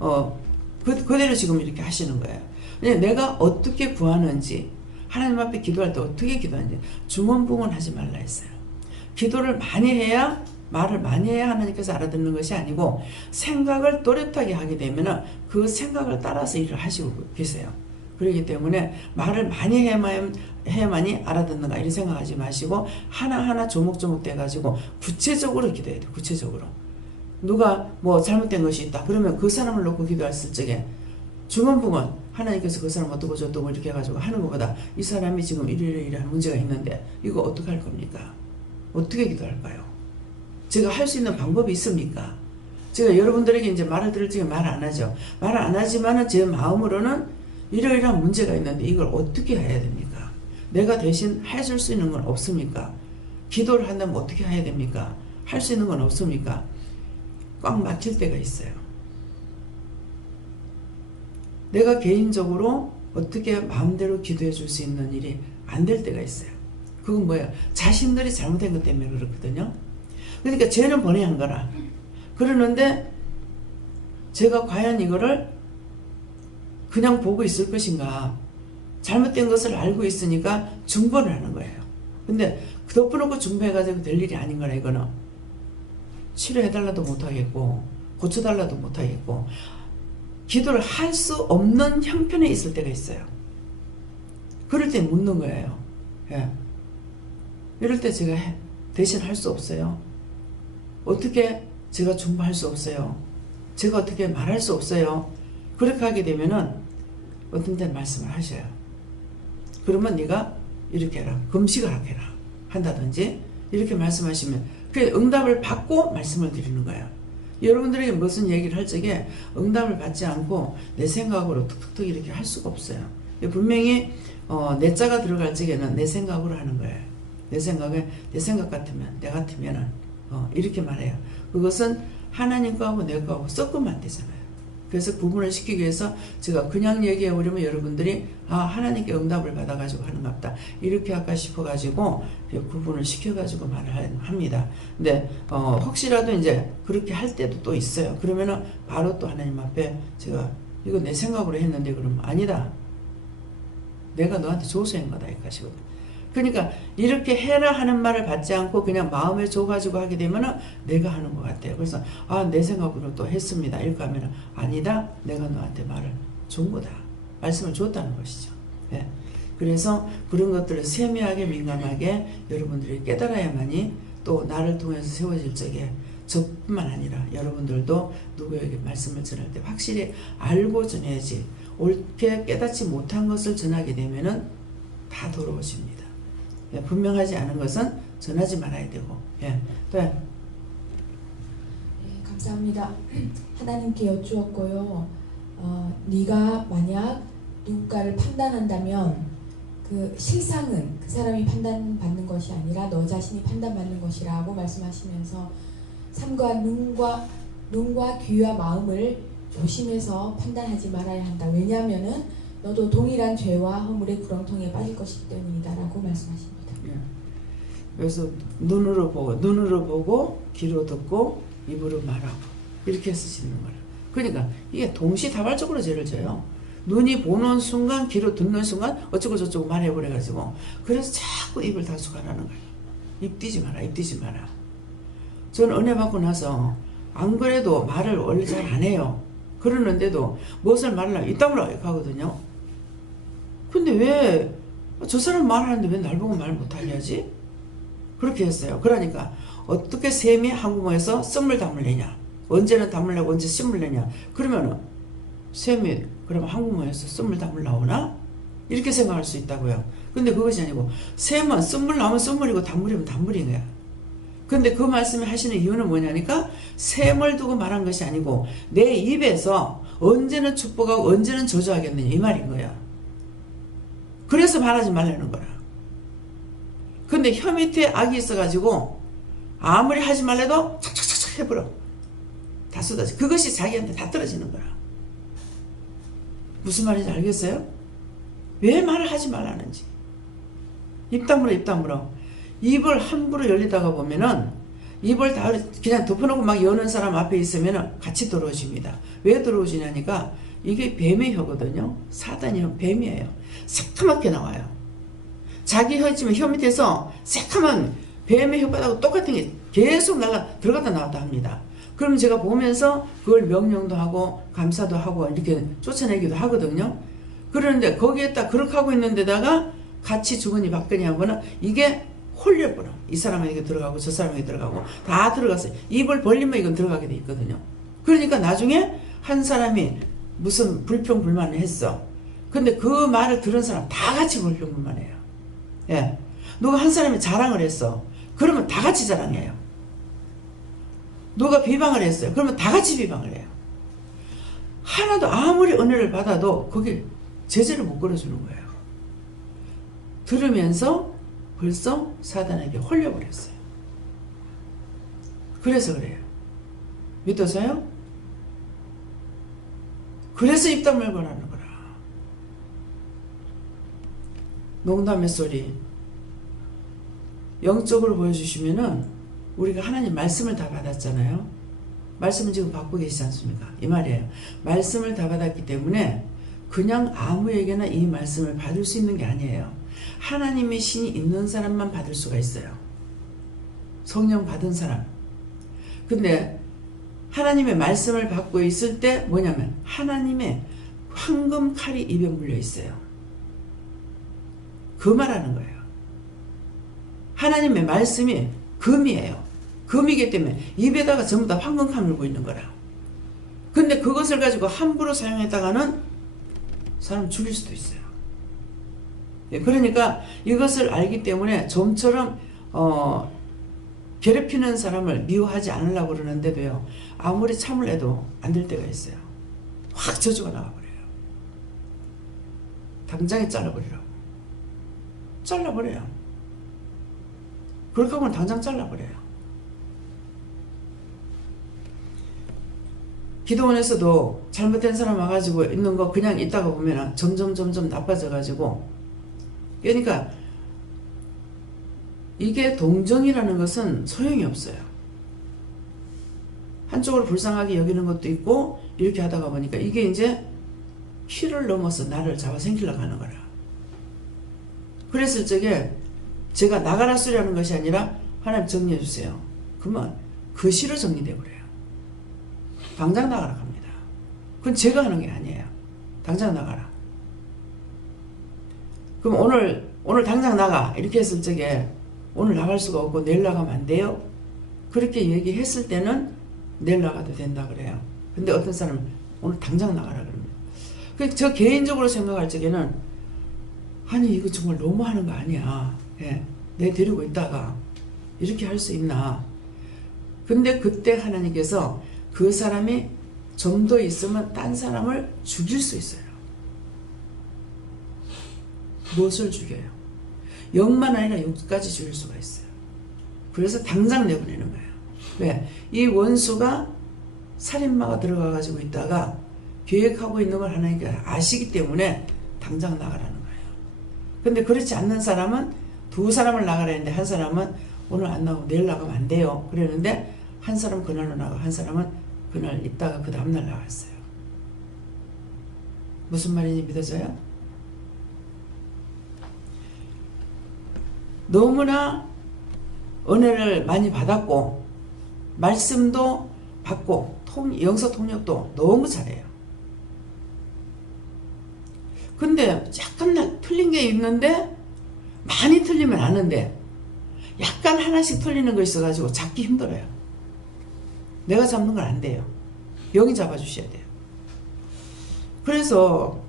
그대로 지금 이렇게 하시는 거예요. 내가 어떻게 구하는지 하나님 앞에 기도할 때 어떻게 기도하는지 중언부언 하지 말라 했어요. 기도를 많이 해야, 말을 많이 해야 하나님께서 알아듣는 것이 아니고 생각을 또렷하게 하게 되면 그 생각을 따라서 일을 하시고 계세요. 그렇기 때문에 말을 많이 해야만이 알아듣는가 이렇게 생각하지 마시고 하나하나 조목조목 돼가지고 구체적으로 기도해야 돼요. 구체적으로. 누가 뭐 잘못된 것이 있다 그러면 그 사람을 놓고 기도했을 적에 중원부건 하나님께서 그 사람 어떻고 저떻고 이렇게 해가지고 하는 것보다 이 사람이 지금 이러이러한 문제가 있는데 이거 어떻게 할 겁니까? 어떻게 기도할까요? 제가 할 수 있는 방법이 있습니까? 제가 여러분들에게 이제 말을 들을 적에 말 안 하죠. 말 안 하지만은 제 마음으로는 이러이러한 문제가 있는데 이걸 어떻게 해야 됩니까? 내가 대신 해줄 수 있는 건 없습니까? 기도를 한다면 어떻게 해야 됩니까? 할 수 있는 건 없습니까? 꽉 막힐 때가 있어요. 내가 개인적으로 어떻게 마음대로 기도해 줄 수 있는 일이 안 될 때가 있어요. 그건 뭐예요? 자신들이 잘못한 것 때문에 그렇거든요. 그러니까 죄는 번외한 거라. 그러는데 제가 과연 이거를 그냥 보고 있을 것인가? 잘못된 것을 알고 있으니까 중보를 하는 거예요. 근데 덮어놓고 중보해가지고 될 일이 아닌 거라 이거는. 치료해달라도 못하겠고 고쳐달라도 못하겠고 기도를 할 수 없는 형편에 있을 때가 있어요. 그럴 때 묻는 거예요. 예. 이럴 때 제가 대신 할 수 없어요. 어떻게 제가 중보할 수 없어요. 제가 어떻게 말할 수 없어요. 그렇게 하게 되면은 어떤 때 말씀을 하셔요. 그러면 네가 이렇게 해라. 금식을 해라. 한다든지 이렇게 말씀하시면 그 응답을 받고 말씀을 드리는 거예요. 여러분들에게 무슨 얘기를 할 적에 응답을 받지 않고 내 생각으로 툭툭툭 이렇게 할 수가 없어요. 분명히 내 자가 들어갈 적에는 내 생각으로 하는 거예요. 내 생각 같으면 내 같으면은 이렇게 말해요. 그것은 하나님 거하고 내 거하고 섞으면 안 되잖아요. 그래서 구분을 시키기 위해서 제가 그냥 얘기해 오려면 여러분들이 하나님께 응답을 받아가지고 하는가 보다 이렇게 할까 싶어가지고 구분을 시켜가지고 말을 합니다. 근데 혹시라도 이제 그렇게 할 때도 또 있어요. 그러면은 바로 또 하나님 앞에 제가 이거 내 생각으로 했는데 그러면 아니다. 내가 너한테 줘서 한 거다 이렇게 하시거든요. 그러니까 이렇게 해라 하는 말을 받지 않고 그냥 마음에 줘가지고 하게 되면은 내가 하는 것 같아요. 그래서 내 생각으로 또 했습니다. 이렇게 하면은 아니다. 내가 너한테 말을 준 거다. 말씀을 줬다는 것이죠. 예. 그래서 그런 것들을 세밀하게 민감하게 여러분들이 깨달아야만이 또 나를 통해서 세워질 적에 저뿐만 아니라 여러분들도 누구에게 말씀을 전할 때 확실히 알고 전해야지 옳게 깨닫지 못한 것을 전하게 되면은 다 더러워집니다. 예, 분명하지 않은 것은 전하지 말아야 되고. 예. 또 네, 감사합니다. 하나님께 여쭈었고요. 네가 만약 누군가를 판단한다면 그 실상은 그 사람이 판단받는 것이 아니라 너 자신이 판단받는 것이라고 말씀하시면서 삶과 눈과 귀와 마음을 조심해서 판단하지 말아야 한다. 왜냐하면은 너도 동일한 죄와 허물의 구렁텅이에 빠질 것이기 때문이다 라고 말씀하십니다. 예. 그래서 눈으로 보고 귀로 듣고 입으로 말하고 이렇게 쓰시는 거예요. 그러니까 이게 동시다발적으로 죄를 져요. 눈이 보는 순간 귀로 듣는 순간 어쩌고 저쩌고 말해버려가지고 그래서 자꾸 입을 다수가라는 거예요. 입 띄지 마라. 저는 은혜 받고 나서 안 그래도 말을 원래 잘 안 해요. 그러는데도 무엇을 말하려면 이따구라 이렇게 하거든요. 근데 왜 저 사람 말하는데 왜 날 보고 말 못하게 하지? 그렇게 했어요. 그러니까 어떻게 샘이 한국어에서 썸을 담을래냐? 언제는 담으려고 언제 씀을 내냐? 그러면은 샘이 그러면 한국어에서 썸을 담을 나오나? 이렇게 생각할 수 있다고요. 근데 그것이 아니고 샘은 썸물 나오면 썸물이고 단물이면 단물인 거야. 근데 그 말씀을 하시는 이유는 뭐냐니까 샘을 두고 말한 것이 아니고 내 입에서 언제는 축복하고 언제는 저주하겠느냐 이 말인 거야. 그래서 말하지 말라는 거라. 근데 혀 밑에 악이 있어가지고 아무리 하지 말래도 착착착착 해버려. 다 쏟아져. 그것이 자기한테 다 떨어지는 거라. 무슨 말인지 알겠어요? 왜 말을 하지 말라는지. 입 다물어. 입을 함부로 열리다가 보면은 입을 다 그냥 덮어놓고 막 여는 사람 앞에 있으면은 같이 더러워집니다. 왜 더러워지냐니까 이게 뱀의 혀거든요. 사단이 혀 뱀이에요. 새카맣게 나와요. 자기 혀 있으면 혀 밑에서 새카만 뱀의 혓바닥하고 똑같은 게 계속 들어갔다 나왔다 합니다. 그럼 제가 보면서 그걸 명령도 하고 감사도 하고 이렇게 쫓아내기도 하거든요. 그러는데 거기에다 그렇게 하고 있는데다가 같이 주거니 받거니 하거나 이게 홀려버려. 이 사람에게 들어가고 저 사람에게 들어가고 다 들어갔어요. 입을 벌리면 이건 들어가게 돼 있거든요. 그러니까 나중에 한 사람이 무슨 불평불만을 했어. 근데 그 말을 들은 사람 다 같이 불평불만해요. 예. 누가 한 사람이 자랑을 했어. 그러면 다 같이 자랑해요. 누가 비방을 했어요. 그러면 다 같이 비방을 해요. 하나도 아무리 은혜를 받아도 거기 제재를 못 걸어주는 거예요. 들으면서 벌써 사단에게 홀려버렸어요. 그래서 그래요. 믿어서요? 그래서 입 다물고 하는 거라. 농담의 소리. 영적으로 보여주시면은 우리가 하나님 말씀을 다 받았잖아요. 말씀을 지금 받고 계시지 않습니까? 이 말이에요. 말씀을 다 받았기 때문에 그냥 아무에게나 이 말씀을 받을 수 있는 게 아니에요. 하나님의 신이 있는 사람만 받을 수가 있어요. 성령 받은 사람. 근데 하나님의 말씀을 받고 있을 때 뭐냐면 하나님의 황금 칼이 입에 물려 있어요. 그 말하는 거예요. 하나님의 말씀이 금이에요. 금이기 때문에 입에다가 전부 다 황금 칼 물고 있는 거라. 근데 그것을 가지고 함부로 사용했다가는 사람 죽일 수도 있어요. 그러니까 이것을 알기 때문에 좀처럼 괴롭히는 사람을 미워하지 않으려고 그러는데도요. 아무리 참을 해도 안 될 때가 있어요. 확 저주가 나와버려요. 당장에 잘라버리라고. 잘라버려요. 그렇게 하면 당장 잘라버려요. 기도원에서도 잘못된 사람 와가지고 있는 거 그냥 있다가 보면 점점 나빠져가지고, 그러니까 이게 동정이라는 것은 소용이 없어요. 한쪽으로 불쌍하게 여기는 것도 있고 이렇게 하다가 보니까 이게 이제 피를 넘어서 나를 잡아 생기려고 하는 거라. 그랬을 적에 제가 나가라 소리하는 것이 아니라 하나님 정리해 주세요. 그러면 그 시로 정리되어 버려요. 당장 나가라 합니다. 그건 제가 하는 게 아니에요. 당장 나가라. 그럼 오늘 당장 나가 이렇게 했을 적에 오늘 나갈 수가 없고 내일 나가면 안 돼요? 그렇게 얘기했을 때는 내일 나가도 된다 그래요. 근데 어떤 사람은 오늘 당장 나가라 그럽니다. 저 개인적으로 생각할 적에는 아니 이거 정말 너무하는 거 아니야. 예, 내 데리고 있다가 이렇게 할 수 있나. 근데 그때 하나님께서 그 사람이 좀 더 있으면 딴 사람을 죽일 수 있어요. 무엇을 죽여요? 영만 아니라 육까지 죽일 수가 있어요. 그래서 당장 내보내는 거예요. 왜? 이 원수가 살인마가 들어가 가지고 있다가 계획하고 있는 걸 하나님께서 아시기 때문에 당장 나가라는 거예요. 근데 그렇지 않는 사람은 두 사람을 나가라 했는데 한 사람은 오늘 안 나오고 내일 나가면 안 돼요. 그랬는데 한 사람은 그날로 나가고 한 사람은 그날 있다가 그 다음날 나갔어요. 무슨 말인지 믿어져요? 너무나 은혜를 많이 받았고 말씀도 받고 영서 통역도 너무 잘해요. 근데 약간 틀린 게 있는데 많이 틀리면 아는데 약간 하나씩 틀리는 거 있어가지고 잡기 힘들어요. 내가 잡는 건 안 돼요. 영이 잡아주셔야 돼요. 그래서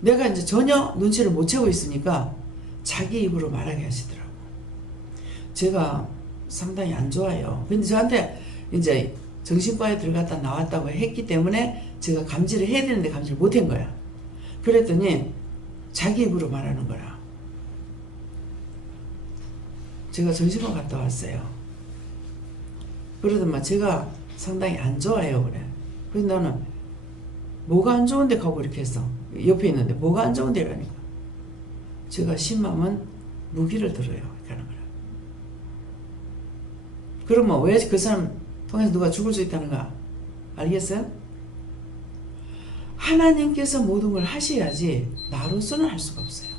내가 이제 전혀 눈치를 못 채고 있으니까 자기 입으로 말하게 하시더라고. 제가 상당히 안 좋아요. 근데 저한테 이제 정신과에 들어갔다 나왔다고 했기 때문에 제가 감지를 해야 되는데 감지를 못 한 거야. 그랬더니 자기 입으로 말하는 거라. 제가 정신과 갔다 왔어요. 그러더만 제가 상당히 안 좋아요 그래. 그래서 나는 뭐가 안 좋은데 가고 이렇게 했어. 옆에 있는데 뭐가 안 좋은데 이러니까 제가 심하면 무기를 들어요 이렇게 하는 거라. 그러면 왜 그 사람 통해서 누가 죽을 수 있다는가 알겠어요? 하나님께서 모든 걸 하셔야지 나로서는 할 수가 없어요.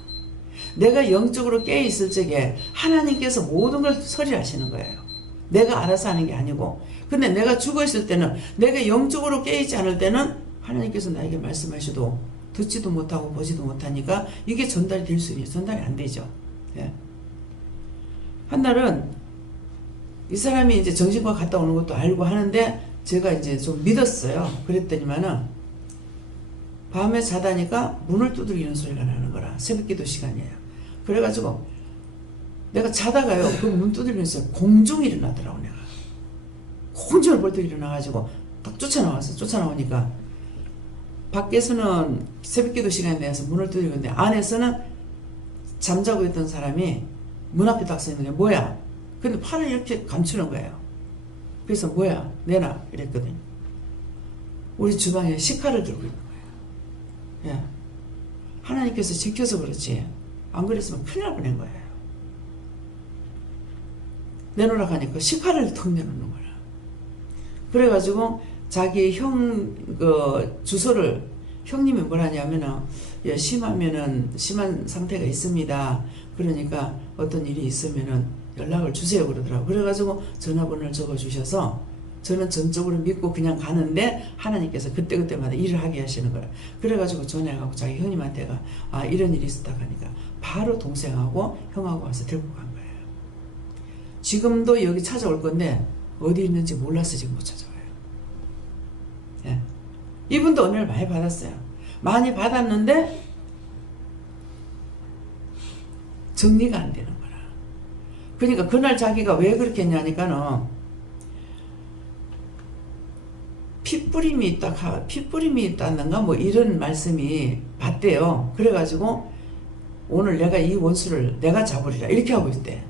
내가 영적으로 깨어 있을 적에 하나님께서 모든 걸 처리하시는 거예요. 내가 알아서 하는 게 아니고. 근데 내가 죽어 있을 때는, 내가 영적으로 깨어 있지 않을 때는 하나님께서 나에게 말씀하셔도 듣지도 못하고 보지도 못하니까 이게 전달이 될 수 있는, 전달이 안 되죠. 예. 한 날은 이 사람이 이제 정신과 갔다 오는 것도 알고 하는데 제가 이제 좀 믿었어요. 그랬더니만은 밤에 자다니까 문을 두드리는 소리가 나는 거라. 새벽기도 시간이에요. 그래가지고 내가 자다가요, 그 문 두드리는 소리 공중이 일어나더라고. 내가 공중을 벌떡 일어나가지고 딱 쫓아나오니까 밖에서는 새벽기도 시간에 대해서 문을 두드리는데 안에서는 잠자고 있던 사람이 문 앞에 딱 서 있는 게 뭐야? 근데 팔을 이렇게 감추는 거예요. 그래서 뭐야? 내놔 이랬거든요. 우리 주방에 식칼을 들고 있는 거예요. 예. 하나님께서 지켜서 그렇지 안 그랬으면 큰일 날 뻔한 거예요. 내놓으라고 하니까 식칼을 턱 내놓는 거야. 그래가지고 자기 형 주소를, 형님이 뭐라냐면은 심한 상태가 있습니다. 그러니까 어떤 일이 있으면은 연락을 주세요 그러더라고. 그래가지고 전화번호를 적어주셔서 저는 전적으로 믿고 그냥 가는데 하나님께서 그때그때마다 일을 하게 하시는 거야. 그래가지고 전화해가지고 자기 형님한테가 이런 일이 있었다고 하니까 바로 동생하고 형하고 와서 들고 간 거예요. 지금도 여기 찾아올 건데 어디 있는지 몰라서 지금 못 찾아와요. 예. 이분도 은혜를 많이 받았어요. 많이 받았는데 정리가 안 되는 거라. 그러니까 그날 자기가 왜 그렇게 했냐니까는 핏부림이 있다는가 뭐 이런 말씀이 봤대요. 그래가지고 오늘 내가 이 원수를 내가 잡으리라 이렇게 하고 있대.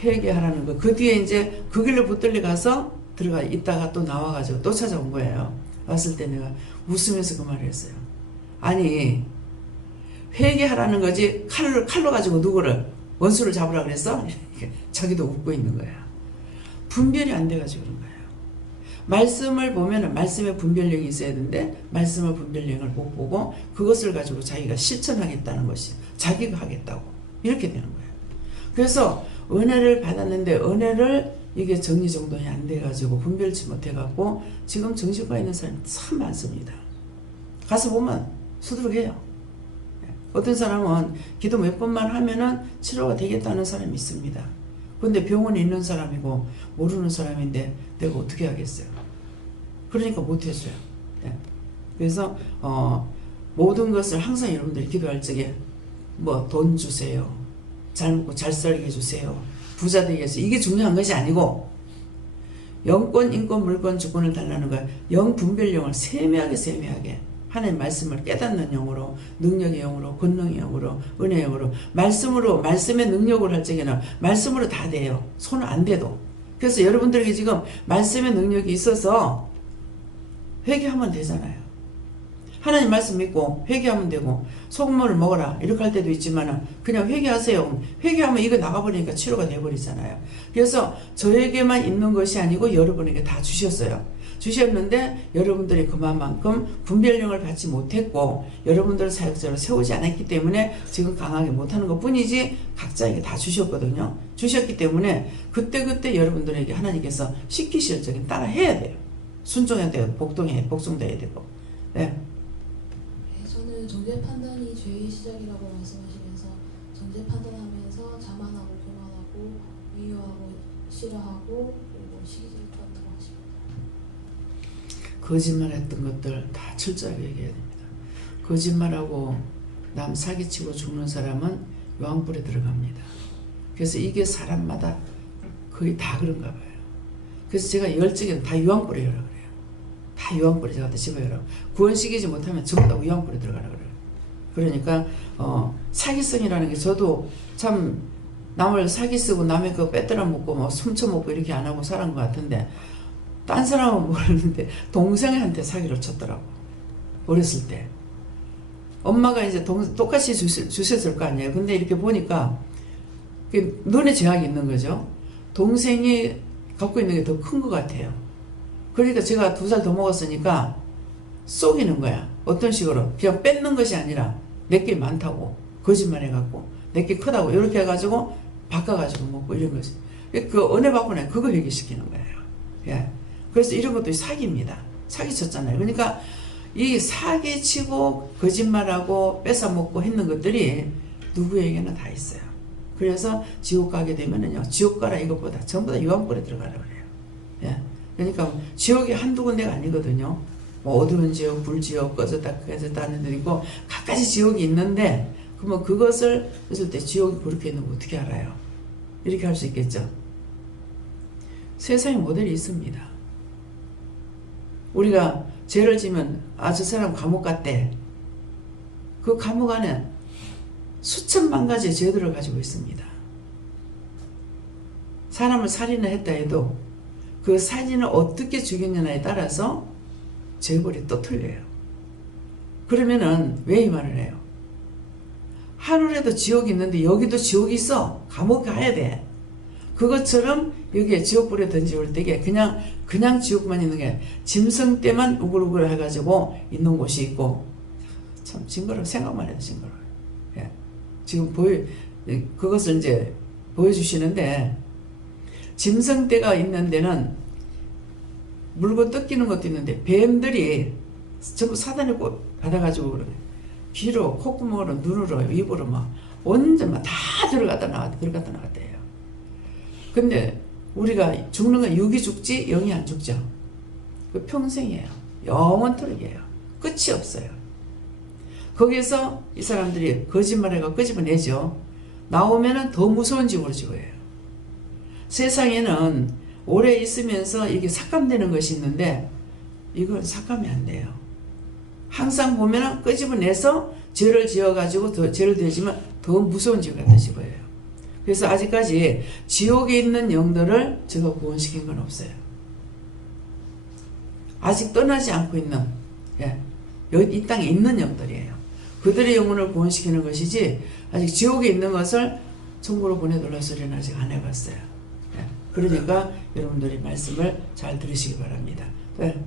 회개하라는 거. 그 뒤에 이제 그 길로 붙들려 가서 들어가 있다가 또 나와가지고 또 찾아온 거예요. 왔을 때 내가 웃으면서 그 말을 했어요. 아니 회개하라는 거지 칼로 가지고 누구를 원수를 잡으라 그랬어? 자기도 웃고 있는 거야. 분별이 안 돼가지고 그런 거예요. 말씀을 보면은 말씀의 분별력이 있어야 되는데 말씀의 분별력을 못 보고 그것을 가지고 자기가 실천하겠다는 것이 자기가 하겠다고 이렇게 되는 거예요. 그래서 은혜를 받았는데 은혜를 이게 정리정돈이 안 돼가지고 분별치 못해갖고 지금 정신과에 있는 사람이 참 많습니다. 가서 보면 수두룩해요. 어떤 사람은 기도 몇 번만 하면은 치료가 되겠다는 사람이 있습니다. 근데 병원에 있는 사람이고 모르는 사람인데 내가 어떻게 하겠어요? 그러니까 못했어요. 그래서 모든 것을 항상 여러분들이 기도할 적에 뭐 돈 주세요. 잘 먹고 잘 살게 해주세요. 부자 되게 해서 이게 중요한 것이 아니고 영권, 인권, 물권, 주권을 달라는 거야. 영 분별력을 세밀하게 하나님 말씀을 깨닫는 영으로, 능력의 영으로, 권능의 영으로, 은혜의 영으로, 말씀의 능력을 할 적에는 말씀으로 다 돼요. 손은 안 돼도. 그래서 여러분들에게 지금 말씀의 능력이 있어서 회개하면 되잖아요. 하나님 말씀 믿고 회개하면 되고 소금물을 먹어라 이렇게 할 때도 있지만 그냥 회개하세요. 회개하면 이거 나가버리니까 치료가 돼버리잖아요. 그래서 저에게만 있는 것이 아니고 여러분에게 다 주셨는데 여러분들이 그만큼 분별력을 받지 못했고 여러분들을 사역자로 세우지 않았기 때문에 지금 강하게 못하는 것 뿐이지 각자에게 다 주셨거든요. 주셨기 때문에 그때 여러분들에게 하나님께서 시키실 적에 따라 해야 돼요. 순종해야 돼요. 복종돼야 되고. 네. 저는 정죄 판단이 죄의 시작이라고 말씀하시면서 정죄 판단하면서 자만하고 교만하고 미워하고 싫어하고 그리고 시기질투한다고 하십니다. 거짓말했던 것들 다 철저하게 얘기해야 됩니다. 거짓말하고 남 사기치고 죽는 사람은 요한불에 들어갑니다. 그래서 이게 사람마다 거의 다 그런가 봐요. 그래서 제가 10적에는 다 요한불에 열라 그래요. 다 요한불에 제가 다 집어열라고. 구원시키지 못하면 전부 다 요한불에 들어가라 그래요. 그러니까 사기성이라는 게 저도 참 남을 사기 쓰고 남의 거 빼들어 먹고 뭐 훔쳐먹고 이렇게 안 하고 살은 것 같은데 딴 사람은 모르는데 동생한테 사기를 쳤더라고. 어렸을 때. 엄마가 이제 똑같이 주셨을 거 아니에요. 근데 이렇게 보니까 눈에 제약이 있는 거죠. 동생이 갖고 있는 게 더 큰 것 같아요. 그러니까 제가 2살 더 먹었으니까 쏘기는 거야. 어떤 식으로? 그냥 뺏는 것이 아니라 내게 많다고. 거짓말 해갖고 내게 크다고 이렇게 해가지고 바꿔가지고 먹고 이런 거지. 그 은혜 받고 나 그거 회개시키는 거예요. 예. 그래서 이런 것도 사기입니다. 사기쳤잖아요. 그러니까 이 사기치고 거짓말하고 뺏어먹고 했는 것들이 누구에게나 다 있어요. 그래서 지옥 가게 되면은요, 지옥 가라 이것보다 전부 다 유황불에 들어가라 그래요. 예. 그러니까 지옥이 한두 군데가 아니거든요. 뭐 어두운 지옥, 불지옥, 꺼졌다 하는 데 있고 각가지 지옥이 있는데, 그러면 그것을 했을 때 지옥이 그렇게 있는 거 어떻게 알아요? 이렇게 할 수 있겠죠. 세상에 모델이 있습니다. 우리가 죄를 지면 저 사람 감옥 갔대. 그 감옥 안에 수천만 가지의 죄들을 가지고 있습니다. 사람을 살인을 했다 해도 그 살인을 어떻게 죽였느냐에 따라서 죄벌이 또 틀려요. 그러면은 왜 이 말을 해요? 하늘에도 지옥이 있는데 여기도 지옥이 있어. 감옥 가야 돼. 그것처럼 여기에 지옥불에 던지올 때에 그냥 지옥만 있는 게 짐승 때만 우글우글 해가지고 있는 곳이 있고, 참 징그러워. 생각만 해도 징그러워요. 예. 지금 그것을 이제 보여주시는데, 짐승떼가 있는 데는 물고 뜯기는 것도 있는데 뱀들이 전부 사단이 꼭 받아가지고 그러네. 귀로, 콧구멍으로, 눈으로, 입으로 막 온전 막 다 들어갔다 나갔다 해요. 근데 우리가 죽는 건 육이 죽지 영이 안 죽죠. 그 평생이에요. 영원토록이에요. 끝이 없어요. 거기에서 이 사람들이 거짓말해가 끄집어내죠. 나오면은 더 무서운 집으로 지어요. 세상에는 오래 있으면서 이게 삭감되는 것이 있는데 이건 삭감이 안 돼요. 항상 보면은 끄집어내서 죄를 지어가지고 더 죄를 되지만 더 무서운 집을 갖다 집어요. 그래서 아직까지 지옥에 있는 영들을 제가 구원시킨 건 없어요. 아직 떠나지 않고 있는, 예, 이 땅에 있는 영들이에요. 그들의 영혼을 구원시키는 것이지 아직 지옥에 있는 것을 천국으로 보내달라는 소리는 아직 안 해봤어요. 예, 그러니까 여러분들이 말씀을 잘 들으시기 바랍니다. 네.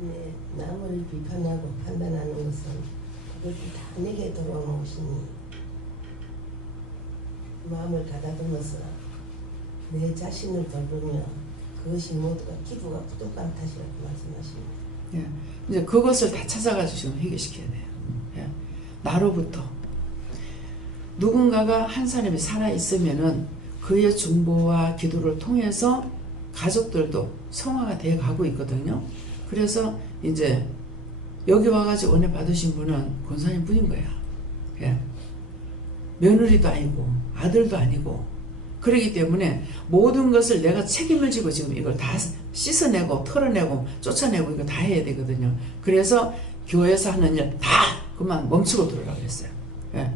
네, 남을 비판하고 판단하는 것은 그것이 다 내게 돌아오는 것이니 마음을 가다듬어서 내 자신을 돌보며 그것이 모두가 기도가 부족한 탓이라고 말씀하십니다. 예, 이제 그것을 다 찾아가지고 지금 해결시켜야 돼요. 예, 나로부터 누군가가 한 사람이 살아있으면은 그의 중보와 기도를 통해서 가족들도 성화가 되어 가고 있거든요. 그래서 이제 여기 와가지고 은혜 받으신 분은 권사님 뿐인 거야. 예. 며느리도 아니고 아들도 아니고, 그러기 때문에 모든 것을 내가 책임을 지고 지금 이걸 다 씻어내고 털어내고 쫓아내고 이거 다 해야 되거든요. 그래서 교회에서 하는 일 다 그만 멈추고 들어가고 했어요. 예.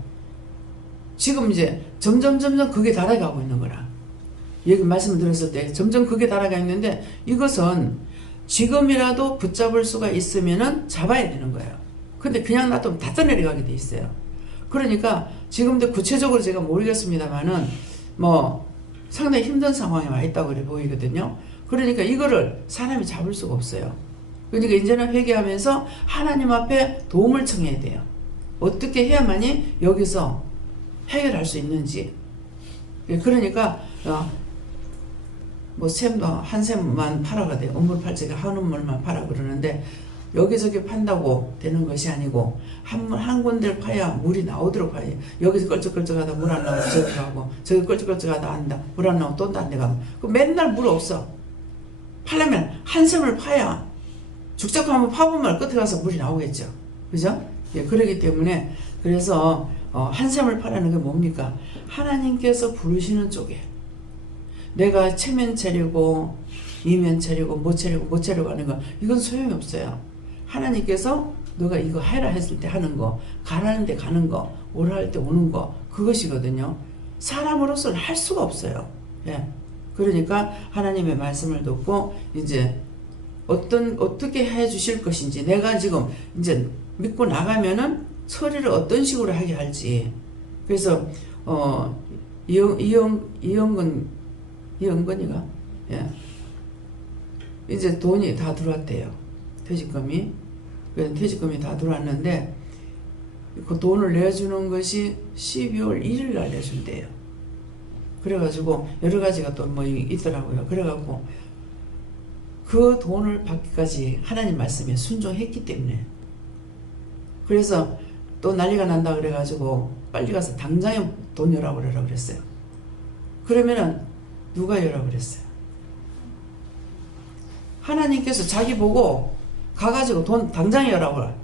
지금 이제 점점 그게 달아가고 있는 거라. 여기 말씀을 들었을 때 점점 그게 달아가 있는데, 이것은 지금이라도 붙잡을 수가 있으면은 잡아야 되는 거예요. 근데 그냥 놔두면 다 떠내려가게 돼 있어요. 그러니까 지금도 구체적으로 제가 모르겠습니다만은 뭐 상당히 힘든 상황에 와 있다고 그래 보이거든요. 그러니까 이거를 사람이 잡을 수가 없어요. 그러니까 이제는 회개하면서 하나님 앞에 도움을 청해야 돼요. 어떻게 해야만이 여기서 해결할 수 있는지. 그러니까 뭐 샘도 한 샘만 파라가 돼요. 우물팔찌가 한 우물만 파라 그러는데 여기저기 판다고 되는 것이 아니고 한 군데를 파야 물이 나오도록 파야. 여기서 껄쩍껄쩍하다 물 안 나오고 저기 가고 저기 껄쩍껄쩍하다 한다 물 안 나오고 또 딴 데 가면 그 맨날 물 없어. 파려면 한 샘을 파야 죽자고 한번 파보면 끝에 가서 물이 나오겠죠. 그죠? 예, 그러기 때문에 그래서 한 샘을 파라는 게 뭡니까? 하나님께서 부르시는 쪽에 내가 체면 차리고 이면 차리고 못 차리고 하는 거 이건 소용이 없어요. 하나님께서 너가 이거 해라 했을 때 하는 거, 가라는 데 가는 거, 오라 할 때 오는 거, 그것이거든요. 사람으로서는 할 수가 없어요. 예. 그러니까 하나님의 말씀을 듣고 이제 어떻게 해 주실 것인지, 내가 지금 이제 믿고 나가면은 처리를 어떤 식으로 하게 할지. 그래서 이영건이가 예. 이제 돈이 다 들어왔대요. 퇴직금이. 그래서 퇴직금이 다 들어왔는데 그 돈을 내주는 것이 12월 1일 날 내준대요. 그래가지고 여러 가지가 또 뭐 있더라고요. 그래갖고 그 돈을 받기까지 하나님 말씀에 순종했기 때문에, 그래서 또 난리가 난다 그래가지고 빨리 가서 당장에 돈 열라고 그러라 그랬어요. 그러면은 누가 열라고 그랬어요? 하나님께서 자기 보고 가가지고 돈 당장에 열라고 그래.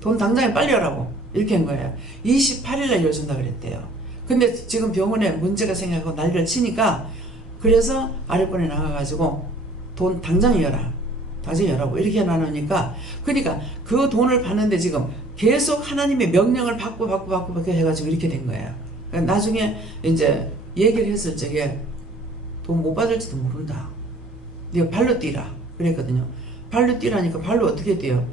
돈 당장에 빨리 열라고 이렇게 한 거예요. 28일날 열준다 그랬대요. 근데 지금 병원에 문제가 생겨서 난리를 치니까, 그래서 아랫번에 나가가지고 돈 당장에 열라, 당장에 열라고 이렇게 해놔놓으니까, 그러니까 그 돈을 받는데 지금 계속 하나님의 명령을 받고 해가지고 이렇게 된 거예요. 그러니까 나중에 이제 얘기를 했을 적에 돈 못 받을지도 모른다. 네가 발로 뛰라 그랬거든요. 발로 뛰라니까 발로 어떻게 뛰어?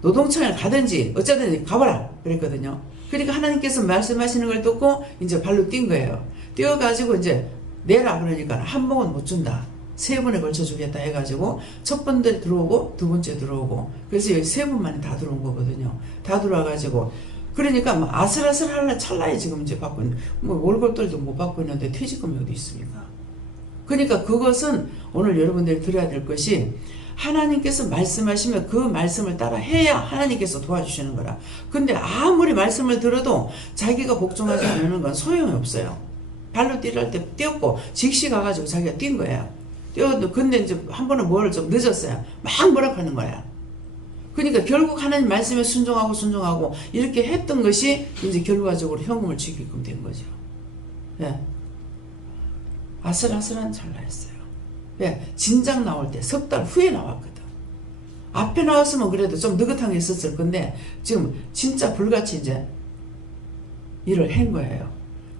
노동청에 가든지 어쩌든지 가봐라 그랬거든요. 그러니까 하나님께서 말씀하시는 걸 듣고 이제 발로 뛴 거예요. 뛰어가지고 이제 내라 그러니까 한 번은 못 준다. 3번에 걸쳐 주겠다 해가지고 첫 번째 들어오고 두 번째 들어오고, 그래서 여기 3번만에 다 들어온 거거든요. 다 들어와가지고 그러니까 뭐 아슬아슬할 찰나에 지금 이제 받고 있는, 뭐 월급들도 못 받고 있는데 퇴직금이 어디 있습니까? 그러니까 그것은 오늘 여러분들이 들어야 될 것이, 하나님께서 말씀하시면 그 말씀을 따라 해야 하나님께서 도와주시는 거라. 근데 아무리 말씀을 들어도 자기가 복종하지 않는 건 소용이 없어요. 발로 뛰랄 때 뛰었고 즉시 가가지고 자기가 뛴 거예요. 뛰어도 근데 이제 한 번은 뭐를 좀 늦었어요. 막 뭐라 하는 거야. 그러니까 결국 하나님 말씀에 순종하고 이렇게 했던 것이 이제 결과적으로 현금을 주게끔 된 거죠. 예. 아슬아슬한 찰나였어요. 예. 진작 나올 때 석 달 후에 나왔거든. 앞에 나왔으면 그래도 좀 느긋한 게 있었을 건데 지금 진짜 불같이 이제 일을 한 거예요.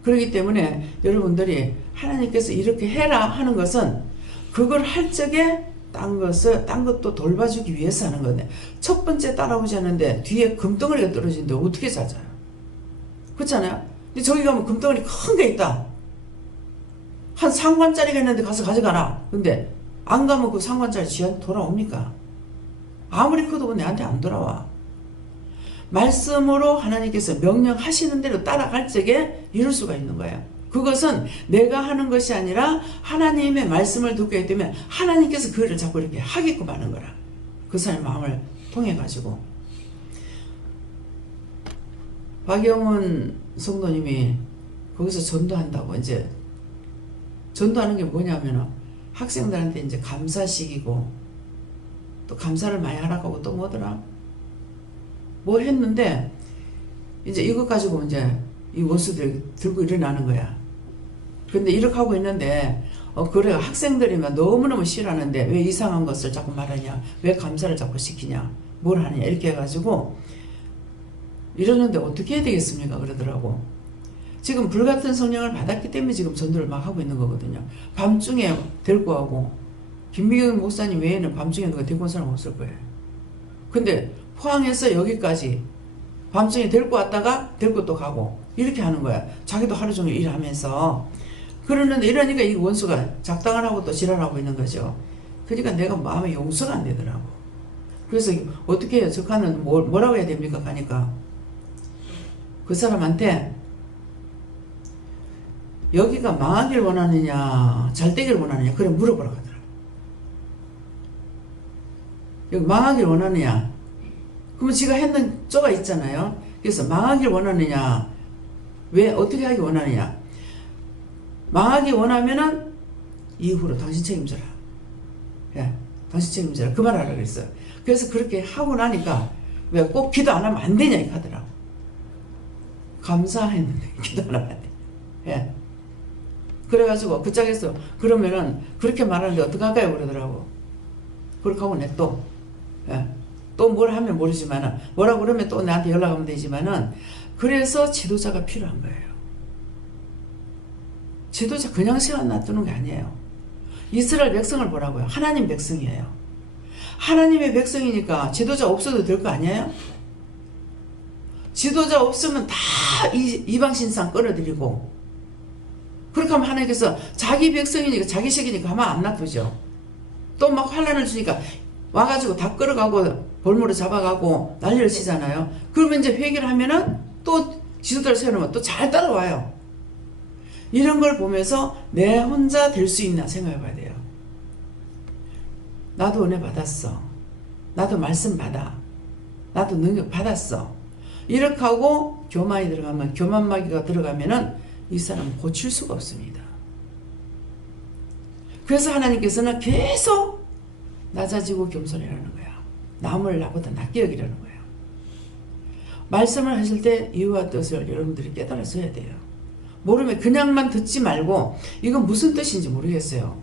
그렇기 때문에 여러분들이 하나님께서 이렇게 해라 하는 것은 그걸 할 적에 딴 것도 돌봐주기 위해서 하는 건데, 첫 번째 따라오지 않는데 뒤에 금덩어리가 떨어지는데 어떻게 찾아요? 그렇잖아요? 근데 저기 가면 금덩어리 큰 게 있다. 한 상관짜리가 있는데 가서 가져가라. 근데 안 가면 그 상관짜리 지한테 돌아옵니까? 아무리 커도 내한테 안 돌아와. 말씀으로 하나님께서 명령하시는 대로 따라갈 적에 이룰 수가 있는 거예요. 그것은 내가 하는 것이 아니라 하나님의 말씀을 듣게 되면 하나님께서 그 일을 자꾸 이렇게 하게끔 하는 거라. 그 사람의 마음을 통해가지고. 박영훈 성도님이 거기서 전도한다고, 이제 전도하는 게 뭐냐면 학생들한테 이제 감사식이고 또 감사를 많이 하라고 하고 또 뭐더라? 뭐 했는데 이제 이것 가지고 이제 이 원수들이 들고 일어나는 거야. 근데 이렇게 하고 있는데 그래 학생들이면 너무너무 싫어하는데 왜 이상한 것을 자꾸 말하냐, 왜 감사를 자꾸 시키냐, 뭘 하느냐 이렇게 해가지고 이러는데 어떻게 해야 되겠습니까? 그러더라고. 지금 불같은 성령을 받았기 때문에 지금 전도를 막 하고 있는 거거든요. 밤중에 데리고 가고, 김미경 목사님 외에는 밤중에 누가 데리고 온 사람 없을 거예요. 근데 포항에서 여기까지 밤중에 데리고 왔다가 데리고 또 가고 이렇게 하는 거야. 자기도 하루 종일 일하면서. 그러는데 이러니까 이 원수가 작당을 하고 또 지랄하고 있는 거죠. 그러니까 내가 마음에 용서가 안 되더라고. 그래서 어떻게 해요? 적하는 뭐라고 해야 됩니까? 가니까 그 사람한테 여기가 망하길 원하느냐 잘 되길 원하느냐 그래 물어보라고 하더라고. 여기 망하길 원하느냐, 그러면 지가 했는 쪼가 있잖아요. 그래서 망하길 원하느냐, 왜 어떻게 하길 원하느냐, 망하기 원하면은 이후로 당신 책임져라. 예, 당신 책임져라. 그 말 하라 그랬어요. 그래서 그렇게 하고 나니까 왜 꼭 기도 안 하면 안 되냐 이렇게 하더라고. 감사했는데 기도 안 하면 안 돼. 예. 그래가지고 그 짝에서 그러면은 그렇게 말하는데 어떡할까요? 그러더라고. 그렇게 하고 내 또, 예. 또 뭘 하면 모르지만은, 뭐라고 그러면 또 나한테 연락하면 되지만은, 그래서 지도자가 필요한 거예요. 지도자 그냥 세워놔두는 게 아니에요. 이스라엘 백성을 보라고요. 하나님 백성이에요. 하나님의 백성이니까 지도자 없어도 될 거 아니에요? 지도자 없으면 다 이방신상 끌어들이고, 그렇게 하면 하나님께서 자기 백성이니까 자기식이니까 하면 안 놔두죠. 또 막 환란을 주니까 와가지고 다 끌어가고 볼모로 잡아가고 난리를 치잖아요. 그러면 이제 회개를 하면은 또 지도자를 세우면 또 잘 따라와요. 이런 걸 보면서 내 혼자 될 수 있나 생각해 봐야 돼요. 나도 은혜 받았어. 나도 말씀 받아. 나도 능력 받았어. 이렇게 하고 교만이 들어가면, 교만마귀가 들어가면은 이 사람은 고칠 수가 없습니다. 그래서 하나님께서는 계속 낮아지고 겸손이라는 거야. 남을 나보다 낮게 여기라는 거야. 말씀을 하실 때 이유와 뜻을 여러분들이 깨달아서 해야 돼요. 모르면 그냥만 듣지 말고 이건 무슨 뜻인지 모르겠어요.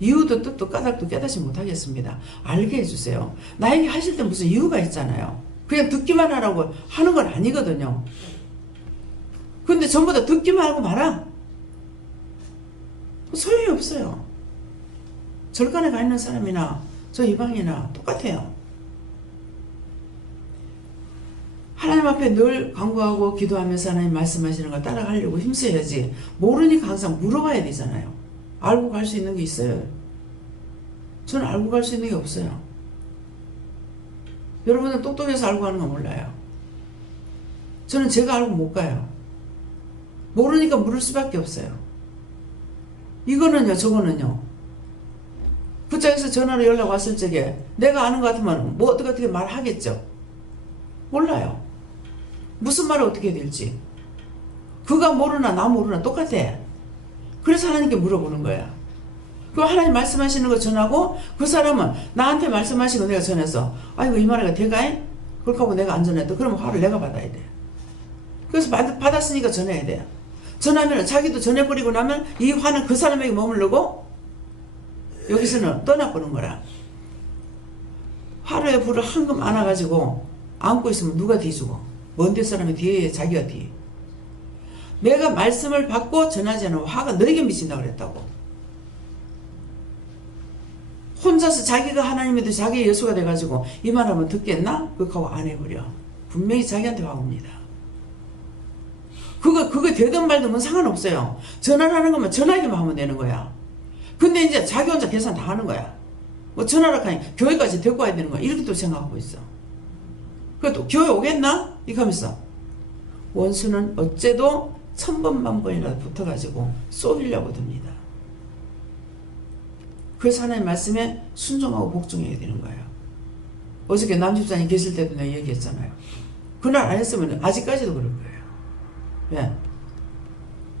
이유도 뜻도 까닭도 깨닫지 못하겠습니다. 알게 해주세요. 나에게 하실 때 무슨 이유가 있잖아요. 그냥 듣기만 하라고 하는 건 아니거든요. 근데 전부 다 듣기만 하고 말아. 소용이 없어요. 절간에 가 있는 사람이나 저 이방이나 똑같아요. 하나님 앞에 늘 간구하고 기도하면서 하나님 말씀하시는 걸 따라가려고 힘써야지. 모르니까 항상 물어봐야 되잖아요. 알고 갈 수 있는 게 있어요. 저는 알고 갈 수 있는 게 없어요. 여러분은 똑똑해서 알고 가는 거 몰라요. 저는 제가 알고 못 가요. 모르니까 물을 수밖에 없어요. 이거는요, 저거는요. 부장에서 전화로 연락 왔을 적에 내가 아는 것 같으면 뭐 어떻게 말하겠죠? 몰라요. 무슨 말을 어떻게 해야 될지. 그가 모르나 나 모르나 똑같아. 그래서 하나님께 물어보는 거야. 그 하나님 말씀하시는 거 전하고 그 사람은 나한테 말씀하시고 내가 전해서 아이고 이 말이가 대가해? 그렇게 하고 내가 안 전했다. 그러면 화를 내가 받아야 돼. 그래서 받았으니까 전해야 돼. 전하면 자기도 전해버리고 나면 이 화는 그 사람에게 머무르고 여기서는 떠나보는 거라. 화로에 불을 한금 안아가지고 안고 있으면 누가 뒤지고 먼데 사람이 뒤에 자기가 뒤에. 내가 말씀을 받고 전하지 않으면 화가 너에게 미친다고 그랬다고. 혼자서 자기가 하나님이든 자기의 예수가 돼가지고 이 말하면 듣겠나? 그렇게 하고 안 해버려. 분명히 자기한테 화가 옵니다. 그거 되든 말든 상관없어요. 전화를 하는 거면 전화기만 하면 되는 거야. 근데 이제 자기 혼자 계산 다 하는 거야. 뭐 전화를 하니 교회까지 데리고 와야 되는 거야. 이렇게 또 생각하고 있어. 그래도 교회 오겠나? 이렇게 하면서 원수는 어째도 1000번만번이라도 붙어가지고 쏘리려고 듭니다. 그래서 하나님 말씀에 순종하고 복종해야 되는 거예요. 어저께 남집사님 계실 때도 내가 얘기했잖아요. 그날 안 했으면 아직까지도 그럴 거예요. 왜?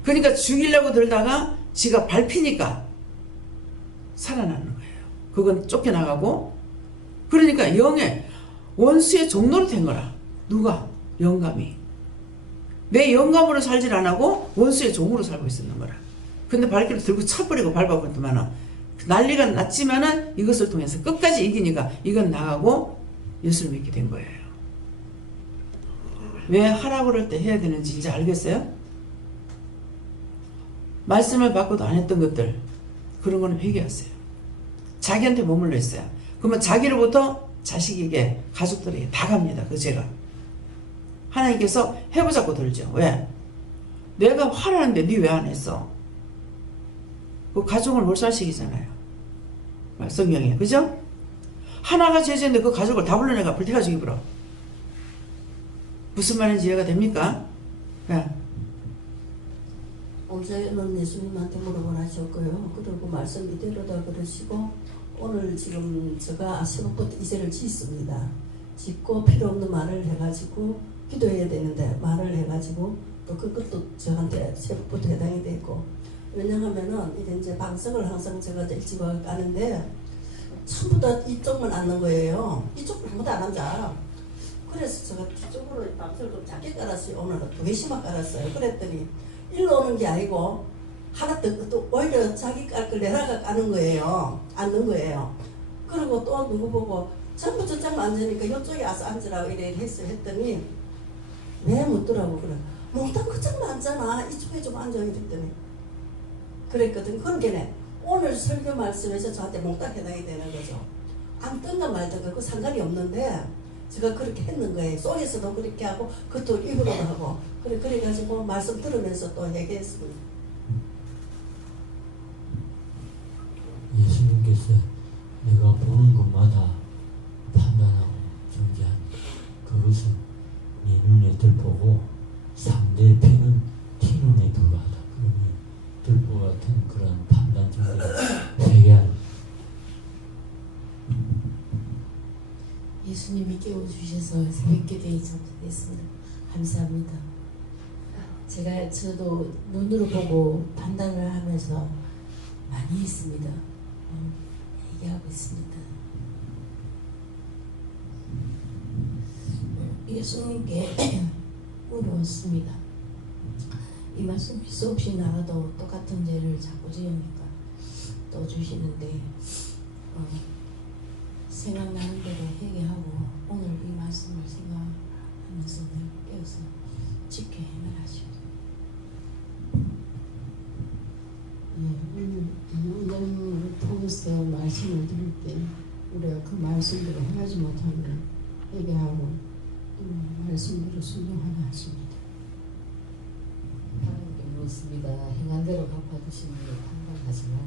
그러니까 죽이려고 들다가 지가 밟히니까 살아나는 거예요. 그건 쫓겨나가고. 그러니까 영의 원수의 종로로 된 거라. 누가? 영감이. 내 영감으로 살질 안 하고 원수의 종으로 살고 있었는 거라. 근데 발길을 들고 쳐버리고 밟아버렸더만은 난리가 났지만은 이것을 통해서 끝까지 이기니까 이건 나가고 예수를 믿게 된 거예요. 왜 하라고 그럴 때 해야 되는지 이제 알겠어요? 말씀을 받고도 안 했던 것들, 그런 거는 회개하세요. 자기한테 머물러 있어요. 그러면 자기로부터 자식에게, 가족들에게 다 갑니다. 그 죄가. 하나님께서 해보자고 들죠. 왜? 내가 화나는데 네 왜 안 했어? 그 가족을 몰살시키잖아요. 성경에. 그죠? 하나가 죄지는데 그 가족을 다 불러내가 불태가지고 입으러. 무슨 말인지 이해가 됩니까? 네. 어제는 예수님한테 물어보라 하셨고요. 그리고 말씀 이대로다 그러시고 오늘 지금 제가 새벽부터 이제를 짓습니다. 짓고 필요 없는 말을 해가지고 기도해야 되는데 말을 해가지고 또 그것도 저한테 새벽부터 해당이 됐고, 왜냐하면은 이제 방송을 항상 제가 일찍 가는데 전부 다 이쪽만 앉는 거예요. 이쪽은 아무도 안 앉아. 그래서 제가 뒤쪽으로 방송을 좀 작게 깔았어요. 오늘은 2개씩만 깔았어요. 그랬더니 일로 오는 게 아니고 하나 또 오히려 자기 깔 걸 내려가 까는 거예요. 앉는 거예요. 그리고 또 누구 보고 전부 저쪽 앉으니까 이쪽에 와서 앉으라고 이래 했더니 왜 묻더라고. 그래. 몽땅 그쪽만 앉잖아. 이쪽에 좀 앉아 이랬더니 그랬거든. 그런 게네. 오늘 설교 말씀에서 저한테 몽땅 해당이 되는 거죠. 앉든가 말든가 그 상관이 없는데 제가 그렇게 했는 거예요. 속에서도 그렇게 하고 그것도 입으로도 하고 그래가지고 말씀 들으면서 또 얘기했습니다. 예수님께서 내가 보는 것마다 판단하고 그것은 네 눈에 들보고 상대의 피는 티눈에 불과하다. 그러니 들보 같은 그런 판단적으로 회개하는. 예수님이 깨워주셔서 새벽기도에 참석했습니다. 감사합니다. 저도 눈으로 보고 판단을 하면서 많이 했습니다. 얘기하고 있습니다. 예수님께 물었습니다. 이 말씀 수없이 나와도 똑같은 죄를 자꾸 지으니까 또 주시는데 생각나는 대로 회개하고 오늘 이 말씀을 생각하면서 깨어서 지켜 행하시오. 오늘 통해서 말씀을 드릴 때 우리가 그 말씀대로 행하지 못하면 회개하고 말씀대로 순종하라 하십니다. 하나님께 묻습니다. 행한 대로 갚아주시는 일 판단하지 마라.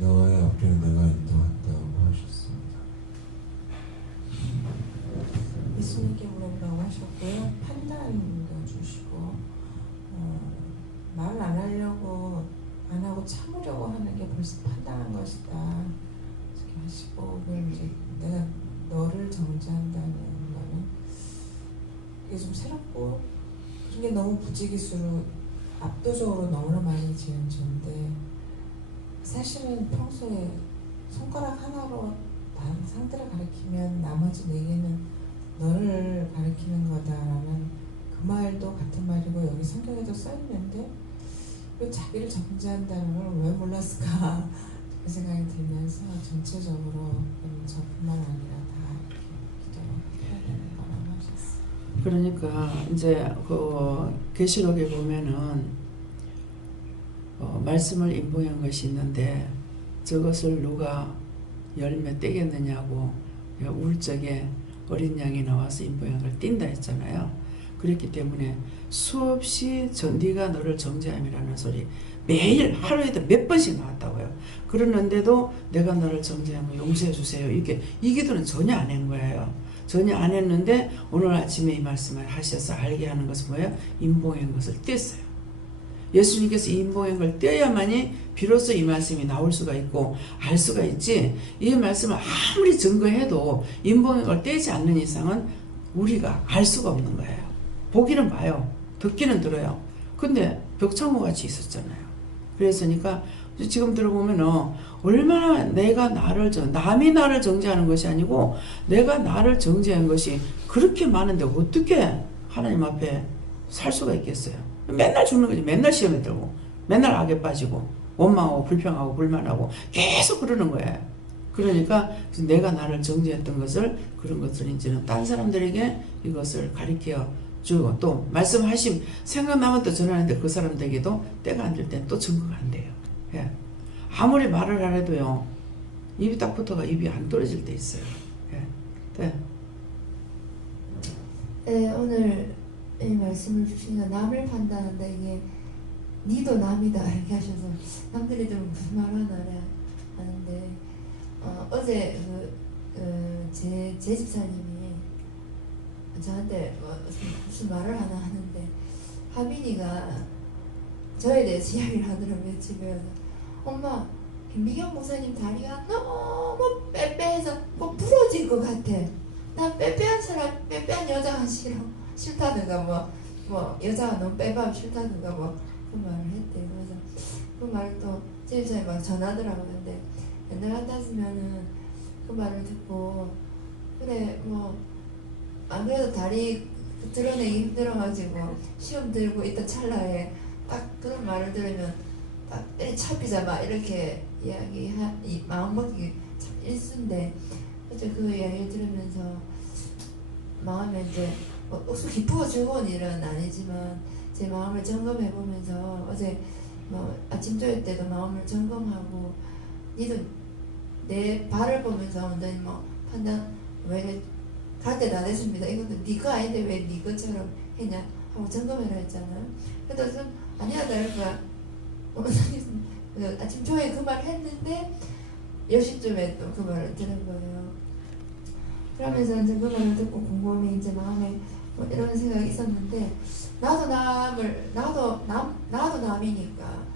너의 앞길은 내가 인도한다고 하셨습니다. 예수님께 물어보라고 하셨고요. 판단도 주시고 말 안 하려고 안 하고 참으려고 하는 게 벌써 판단한 것이다. 이렇게 하시고 그걸 이제 내가 너를 정죄한다는 거는 이게 좀 새롭고 그런 게 너무 부지기수로 압도적으로 너무나 많이 지은 죄인데 사실은 평소에 손가락 하나로 상대를 가리키면 나머지 4개는 너를 가리키는 거다라는 그 말도 같은 말이고 여기 성경에도 써있는데 왜 자기를 정죄한다는 걸 왜 몰랐을까 그 생각이 들면서 전체적으로 저뿐만 아니라 다 기도해야 되는 거라고 하셨어요. 그러니까 이제 그 계시록에 보면은 말씀을 인봉한 것이 있는데 저것을 누가 열매 떼겠느냐고 울 적에 어린 양이 나와서 인봉한 걸 띈다 했잖아요. 그렇기 때문에 수없이 네가 너를 정죄함이라는 소리 매일 하루에도 몇 번씩 나왔다고요. 그러는데도 내가 너를 정죄한 거 용서해 주세요. 이 기도는 전혀 안 한 거예요. 전혀 안 했는데 오늘 아침에 이 말씀을 하셔서 알게 하는 것은 뭐예요? 인봉한 것을 뗐어요. 예수님께서 이 인봉한 걸 떼어야만이 비로소 이 말씀이 나올 수가 있고 알 수가 있지, 이 말씀을 아무리 증거해도 인봉한 걸 떼지 않는 이상은 우리가 알 수가 없는 거예요. 보기는 봐요. 듣기는 들어요. 근데 벽창호 같이 있었잖아요. 그랬으니까 지금 들어보면 얼마나 남이 나를 정죄하는 것이 아니고 내가 나를 정죄한 것이 그렇게 많은데 어떻게 하나님 앞에 살 수가 있겠어요. 맨날 죽는 거지. 맨날 시험에 들고 맨날 악에 빠지고 원망하고 불평하고 불만하고 계속 그러는 거예요. 그러니까 내가 나를 정죄했던 것을, 그런 것을 이제는 딴 사람들에게 이것을 가르쳐 주고, 또 말씀하심 생각나면 또 전하는데 그 사람들에게도 때가 안 될 땐 또 증거가 안 돼요. 예. 아무리 말을 안 해도요, 입이 딱 붙어가 입이 안 떨어질 때 있어요. 예. 네. 네, 오늘 이 말씀을 주시니까 남을 판단한다, 이게 니도 남이다 이렇게 하셔서 남들이 좀 무슨 말 하나 하는데 어제 제 집사님이 저한테 무슨 말을 하나 하는데, 하민이가 저에 대해서 이야기를 하더라고요. 집에 와서 엄마, 김미경 목사님 다리가 너무 빼빼해서 뭐 부러질 것 같아. 나 빼빼한 사람, 빼빼한 여자가 싫다든가 뭐 여자가 너무 빼빼하면 싫다든가 뭐 그 말을 했대요. 그래서 그 말을 또 제 집사님이 막 전하더라고요. 근데 옛날 같았으면은 그 말을 듣고 그래 뭐 안 그래도 다리 드러내기 힘들어가지고 시험 들고 있던 찰나에 딱 그런 말을 들으면 딱 차피자 막 이렇게 마음먹기 참 일순데, 어제 그 이야기를 들으면서 마음에 이제 억수 기쁘고 즐거운 일은 아니지만 제 마음을 점검해보면서 어제 아침 조회 때도 마음을 점검하고, 니도 내 발을 보면서 완전히 판단 왜 이래 갈 때 다 됐습니다. 이것도 니거 아닌데 왜 니 것처럼 했냐 하고 점검해라 했잖아요. 그래도 좀 아니야 다를까 아침 조회 그 말 했는데 10시쯤에 또 그 말을 들은 거예요. 그러면서 이제 그 말을 듣고 곰곰이 이제 마음에 뭐 이런 생각이 있었는데, 나도 남이니까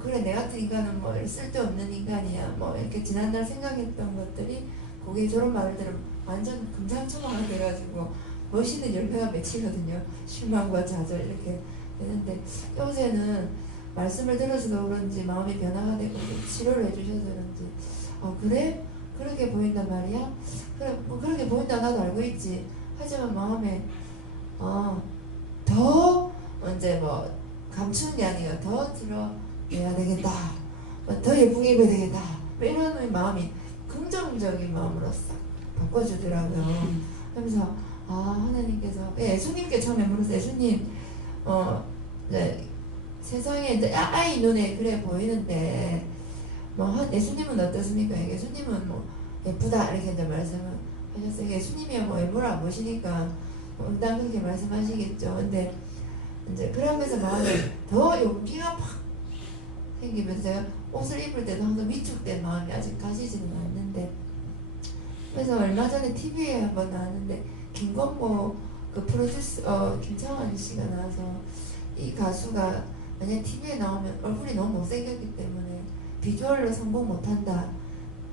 그래 내 같은 인간은 뭐 쓸데없는 인간이야 뭐 이렇게 지난날 생각했던 것들이 거기에 저런 말을 들으면 완전 금상첨화가 돼가지고 멋있는 열매가 맺히거든요. 실망과 좌절 이렇게 되는데, 요새는 말씀을 들어서도 그런지 마음이 변화가 되고 치료를 해주셔서 그런지 그래? 그렇게 보인단 말이야? 그래 뭐 그렇게 보인다 나도 알고 있지. 하지만 마음에 더 이제 뭐 감추는 게 아니라 더 드러내야 되겠다, 더 예쁘게 입어야 되겠다, 뭐 이런 마음이 긍정적인 마음으로 싹 바꿔주더라고요. 그러면서 하나님께서 예수님께 처음에 물어서 예수님 네, 세상에 이제 아이 눈에 그래 보이는데 뭐 예수님은 어떻습니까? 예수님은 뭐 예쁘다 이렇게 이제 말씀을 하셨어요. 예수님이야 뭐 외모를 안 보시니까 응당 그렇게 말씀하시겠죠. 근데 이제 그러면서 마음에 더 용기가 팍 생기면서 제가 옷을 입을 때도 항상 위축된 마음이 아직 가시지는 않는데, 그래서 얼마 전에 TV에 한번 나왔는데 김건모 그 프로듀서 김창완 씨가 나와서 이 가수가 만약 TV에 나오면 얼굴이 너무 못생겼기 때문에 비주얼로 성공 못한다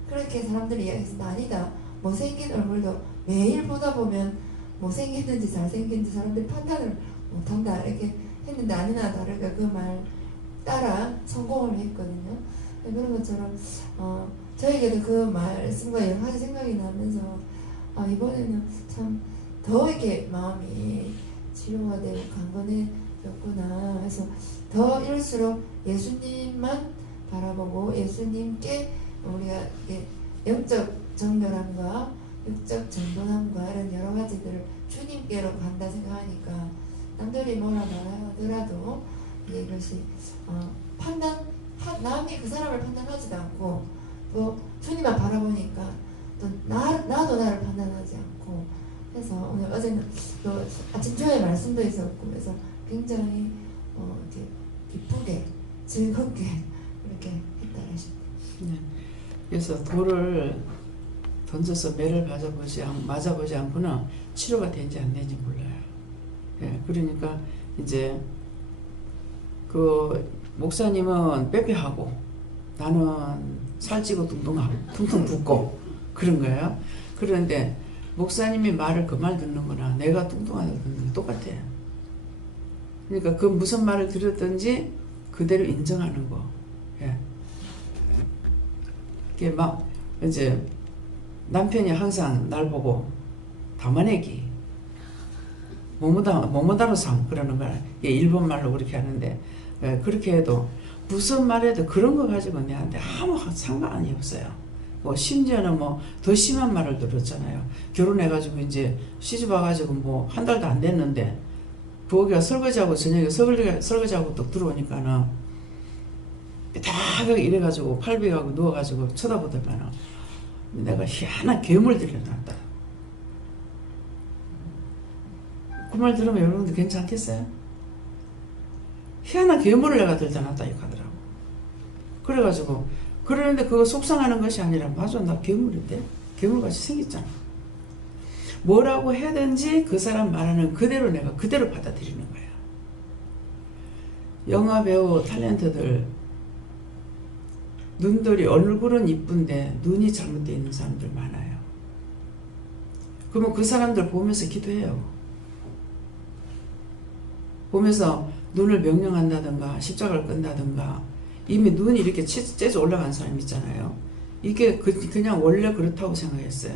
그렇게 사람들이 이야기했는데, 아니다, 못생긴 얼굴도 매일 보다 보면 못생겼는지 잘생겼는지 사람들이 판단을 못한다 이렇게 했는데, 아니나 다를까 그 말 따라 성공을 했거든요. 그런 것처럼 저에게도 그 말씀과 여러 가지 생각이 나면서 이번에는 참 더 이렇게 마음이 치료가 되고 강건해졌구나 해서 더 이럴수록 예수님만 바라보고 예수님께 우리가 영적 정결함과 육적 정돈함과 이런 여러 가지들을 주님께로 간다 생각하니까 남들이 뭐라 말하더라도 이것이 남이 그 사람을 판단하지도 않고 또 주님만 바라보니까 또 나도 나를 판단하지 않고 해서 오늘 어제는 또 아침 저의 말씀도 있었고 그래서 굉장히 이렇게 기쁘게 즐겁게 이렇게 했다 하십니다. 네. 그래서 돌을 던져서 매를 맞아보지 않고는 치료가 되는지 안 되는지 몰라요. 예, 그러니까 이제 그 목사님은 빼빼하고 나는 살찌고 퉁퉁 붓고 그런 거예요. 그런데 목사님이 말을 그 말 듣는 거나 내가 뚱뚱하게 듣는 게 똑같아. 그러니까 그 무슨 말을 들었든지 그대로 인정하는 거. 예. 이게 막 이제 남편이 항상 날 보고 담아내기 뭐뭐다로상 그러는 거야. 일본 말로 그렇게 하는데 그렇게 해도 무슨 말해도 그런 거 가지고 내한테 아무 상관이 없어요. 뭐 심지어는 뭐 더 심한 말을 들었잖아요. 결혼해가지고 이제 시집 와가지고 뭐 한 달도 안 됐는데 부엌에 설거지하고 저녁에 설거지하고 또 들어오니까는 삐딱하게 이래가지고 팔비하고 누워가지고 쳐다보더만은 내가 희한한 괴물 들려놨다. 그 말 들으면 여러분들 괜찮겠어요? 희한한 괴물을 내가 들려놨다 이렇게 하더라고. 그래가지고 그러는데 그거 속상하는 것이 아니라 맞아 나 괴물인데? 괴물같이 생겼잖아. 뭐라고 해야든지 그 사람 말하는 그대로 내가 그대로 받아들이는 거야. 영화배우 탤런트들 눈들이 얼굴은 이쁜데 눈이 잘못되어 있는 사람들 많아요. 그러면 그 사람들 보면서 기도해요. 보면서 눈을 명령한다든가 십자가를 끈다든가 이미 눈이 이렇게 째져 올라간 사람 있잖아요. 이게 그냥 원래 그렇다고 생각했어요.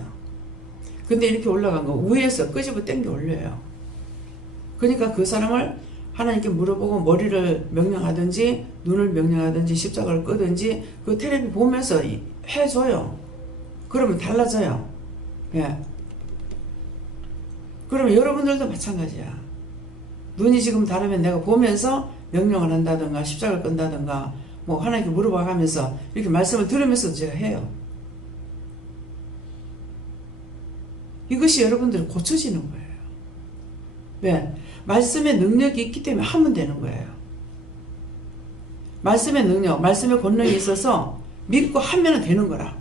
근데 이렇게 올라간 거 위에서 끄집어 당겨 올려요. 그러니까 그 사람을 하나님께 물어보고 머리를 명령하든지 눈을 명령하든지 십자가를 끄든지 그 텔레비 보면서 해줘요. 그러면 달라져요. 예. 그러면 여러분들도 마찬가지야. 눈이 지금 다르면 내가 보면서 명령을 한다든가 십자가를 끈다든가 뭐 하나님께 물어봐가면서 이렇게 말씀을 들으면서 제가 해요. 이것이 여러분들은 고쳐지는 거예요. 왜? 말씀의 능력이 있기 때문에 하면 되는 거예요. 말씀의 능력, 말씀의 권능이 있어서 믿고 하면 되는 거라.